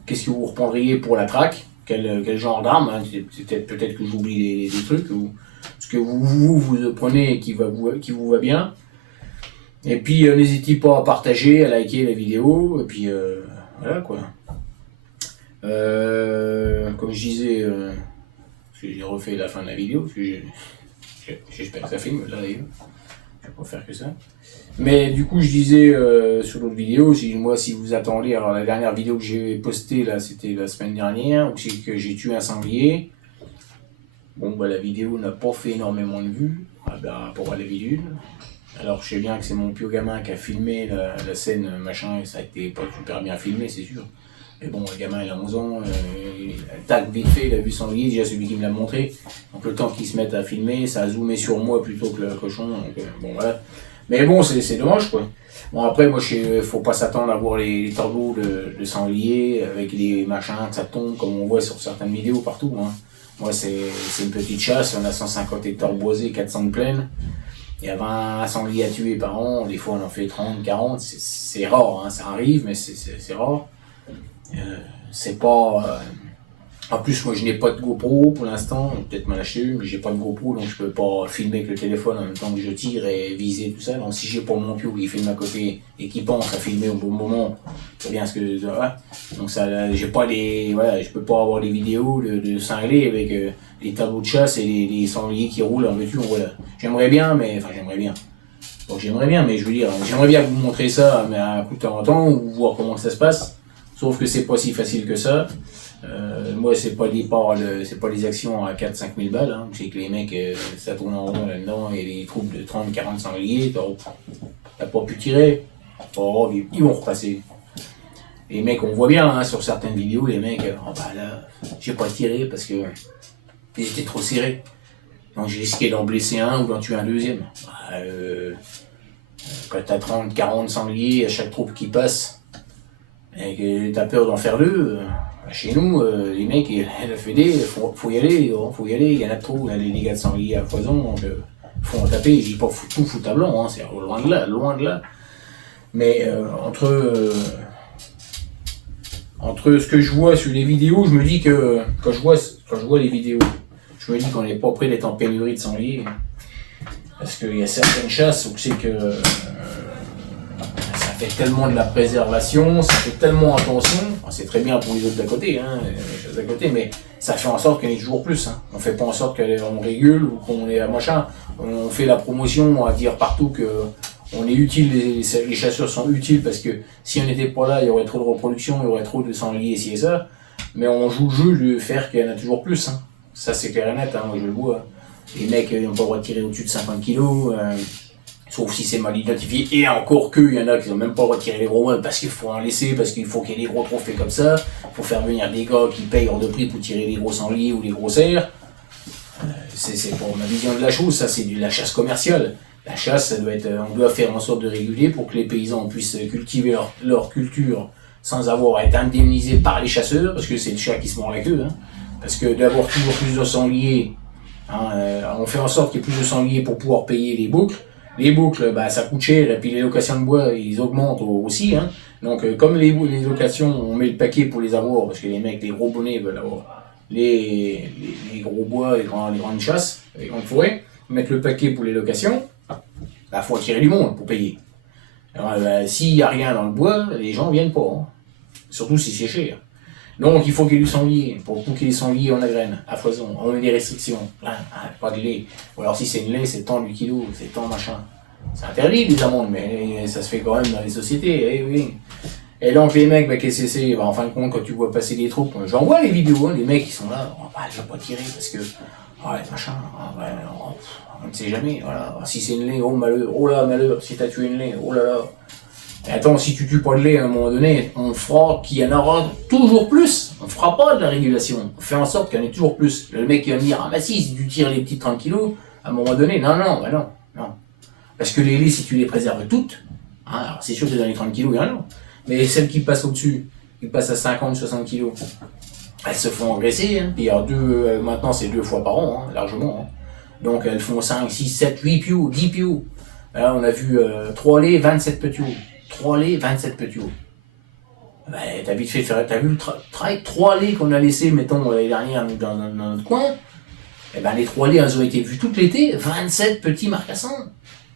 qu'est-ce que vous reprendriez pour la track, quel genre d'arme, hein, peut-être que j'oublie des trucs, ou ce que vous prenez et qui vous va bien. Et puis n'hésitez pas à partager, à liker la vidéo, et puis voilà quoi. Comme je disais, parce que j'ai refait la fin de la vidéo, parce que j'espère que ça filme, là d'ailleurs, je vais pas faire que ça. Mais du coup je disais sur l'autre vidéo, moi si vous attendez, alors la dernière vidéo que j'ai postée là, c'était la semaine dernière, où c'est que j'ai tué un sanglier. Bon bah la vidéo n'a pas fait énormément de vues, pour la vidéo. Alors je sais bien que c'est mon pieux gamin qui a filmé la scène, machin, et ça a été pas super bien filmé, c'est sûr. Mais bon, le gamin il a 11 ans, tac, vite fait, il a vu sanglier, déjà celui qui me l'a montré. Donc le temps qu'il se mette à filmer, ça a zoomé sur moi plutôt que le cochon, donc bon voilà. Mais bon, c'est dommage quoi. Bon après, moi, faut pas s'attendre à voir les tableaux de sanglier avec les machins, que ça tombe, comme on voit sur certaines vidéos partout. Hein. Moi, c'est une petite chasse, on a 150 hectares boisés, 400 de plaine. Il y a 20 sangliers à tuer par an, des fois on en fait 30, 40, c'est rare, hein, ça arrive, mais c'est rare. C'est pas... En plus, moi je n'ai pas de GoPro pour l'instant, peut-être m'en acheter une, mais j'ai pas de GoPro, donc je peux pas filmer avec le téléphone en même temps que je tire et viser tout ça. Donc si j'ai pas mon piou qui filme à côté et qui pense à filmer au bon moment, c'est bien ce que... Voilà. Donc ça, j'ai pas les... Voilà, je peux pas avoir des vidéos de cinglés avec les tableaux de chasse et les sangliers qui roulent en voiture, voilà. J'aimerais bien, mais... Enfin, j'aimerais bien. Donc j'aimerais bien, mais je veux dire, j'aimerais bien vous montrer ça, mais à coup de temps en temps, ou voir comment ça se passe. Sauf que c'est pas si facile que ça. Moi, c'est pas les actions à 4-5 000 balles. Hein. C'est que les mecs, ça tourne en rond là-dedans et les troupes de 30-40 sangliers, t'as pas pu tirer. Oh, ils vont repasser. Les mecs, on voit bien hein, sur certaines vidéos, les mecs, oh bah là, j'ai pas tiré parce que ils étaient trop serrés. Donc j'ai risqué d'en blesser un ou d'en tuer un deuxième. Quand t'as 30-40 sangliers à chaque troupe qui passe, et que t'as peur d'en faire deux, chez nous, les mecs, la Fédé, faut y aller, il y en a trop, les dégâts de sanglier à foison, donc faut en taper, je dis pas tout fout à blanc, hein, c'est loin de là. Mais entre ce que je vois sur les vidéos, je me dis que, quand je vois les vidéos, je me dis qu'on n'est pas près d'être en pénurie de sanglier. Parce qu'il y a certaines chasses où c'est que ça fait tellement de la préservation, ça fait tellement attention, enfin, c'est très bien pour les autres d'à côté, hein, les choses d'à côté, mais ça fait en sorte qu'il y en ait toujours plus. Hein. On fait pas en sorte qu'on régule ou qu'on est à machin. On fait la promotion à dire partout que on est utile, les chasseurs sont utiles parce que si on n'était pas là, il y aurait trop de reproduction, il y aurait trop de sangliers ici et ça. Mais on joue le jeu de faire qu'il y en a toujours plus. Hein. Ça c'est clair et net, hein, moi je le vois. Les mecs n'ont pas le droit de tirer au-dessus de 50 kg, sauf si c'est mal identifié. Et encore que, il y en a qui n'ont même pas le droit de tirer les gros meubles parce qu'il faut en laisser, parce qu'il faut qu'il y ait des gros trophées comme ça. Il faut faire venir des gars qui payent hors de prix pour tirer les gros sangliers ou les gros cerfs. C'est pour ma vision de la chose, ça c'est de la chasse commerciale. La chasse, ça doit être, on doit faire en sorte de réguler pour que les paysans puissent cultiver leur culture sans avoir à être indemnisés par les chasseurs, parce que c'est le chat qui se mord la queue. Hein. Parce que d'avoir toujours plus de sangliers, hein, on fait en sorte qu'il y ait plus de sangliers pour pouvoir payer les boucles. Les boucles, bah, ça coûte cher, et puis les locations de bois, ils augmentent aussi. Hein. Donc, comme les locations, on met le paquet pour les avoir, parce que les mecs, les gros bonnets veulent avoir les gros bois, les grandes chasses, les grandes forêts, mettre le paquet pour les locations, bah, faut attirer du monde pour payer. Alors, s'il n'y a rien dans le bois, les gens viennent pas. Hein. Surtout si c'est cher. Donc il faut qu'il y ait du sanglier. Pour qu'il y ait du sanglier, on graine, à foison. On met des restrictions. Pas de lait. Ou alors si c'est une lait, c'est tant du kilo, c'est tant machin. C'est interdit les amendes, mais ça se fait quand même dans les sociétés. Eh, oui. Et donc les mecs, bah, qu'est-ce que c'est? Bah, en fin de compte, quand tu vois passer des troupes, j'en vois les vidéos, hein, les mecs qui sont là, oh, bah, je vais pas tirer parce que. Ouais, machin, ouais, on ne sait jamais. Voilà. Si c'est une lait, oh malheur, oh là malheur, si t'as tué une lait, oh là là. Et attends, si tu tues pas de lait à un moment donné, on fera qu'il y en aura toujours plus. On fera pas de la régulation. On fait en sorte qu'il y en ait toujours plus. Le mec qui va me dire, ah bah si tu tires les petits 30 kilos, à un moment donné, non. Parce que les laits, si tu les préserves toutes, hein, alors c'est sûr que dans les 30 kilos, il y en a. Mais celles qui passent au-dessus, qui passent à 50-60 kilos, elles se font agresser. Hein. Puis maintenant, c'est 2 fois par an, hein, largement. Hein. Donc elles font 5, 6, 7, 8 piots, 10 piots. Là, on a vu 3 laits, 27 petits hauts. 3 laits, 27 petits hauts. Ben, t'as vite fait faire, t'as vu le travail, 3 laits qu'on a laissé, mettons, l'année dernière dans notre coin. Et ben, les 3 laits, elles ont été vues tout l'été, 27 petits marcassins.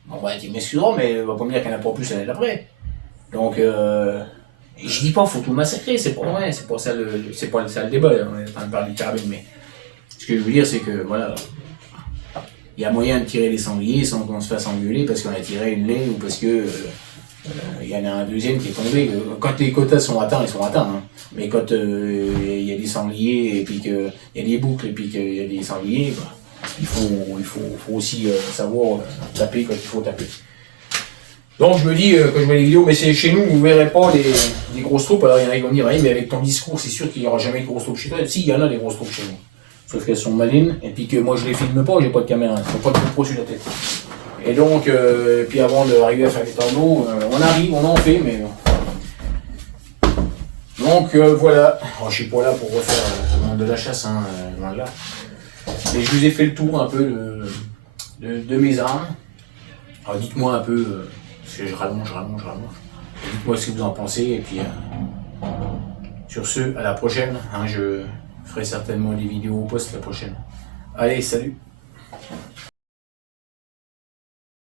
Bon, ben, tu m'excuseras, mais on va pas me dire qu'il n'y en a pas plus l'année d'après. Donc, je dis pas qu'il faut tout massacrer, c'est pas vrai, c'est pas ça le débat, on est en train de parler de carabine, mais ce que je veux dire, c'est que, voilà, il y a moyen de tirer les sangliers sans qu'on se fasse engueuler parce qu'on a tiré une laine ou parce que il y en a un deuxième qui est tombé. Quand les quotas sont atteints, ils sont atteints. Hein. Mais quand il y a des sangliers et puis qu'il y a des boucles et puis qu'il y a des sangliers, bah, il faut aussi savoir taper quand il faut taper. Donc je me dis, quand je vois les vidéos, mais c'est chez nous, vous ne verrez pas des grosses troupes. Alors il y en a qui vont me dire, oui, mais avec ton discours, c'est sûr qu'il n'y aura jamais de grosses troupes chez toi. Si, il y en a des grosses troupes chez nous. Sauf qu'elles sont malines, et puis que moi je les filme pas, j'ai pas de caméra, ils sont pas de pro sur la tête. Et donc, puis avant d'arriver à faire les tableaux, on arrive, on en fait, mais... Donc voilà, alors, je suis pas là pour refaire le monde de la chasse, hein, loin de là. Et je vous ai fait le tour un peu de mes armes. Alors dites-moi un peu, parce que je rallonge. Dites-moi ce que vous en pensez, et puis sur ce, à la prochaine. Hein, je ferai certainement des vidéos au poste la prochaine. Allez, salut!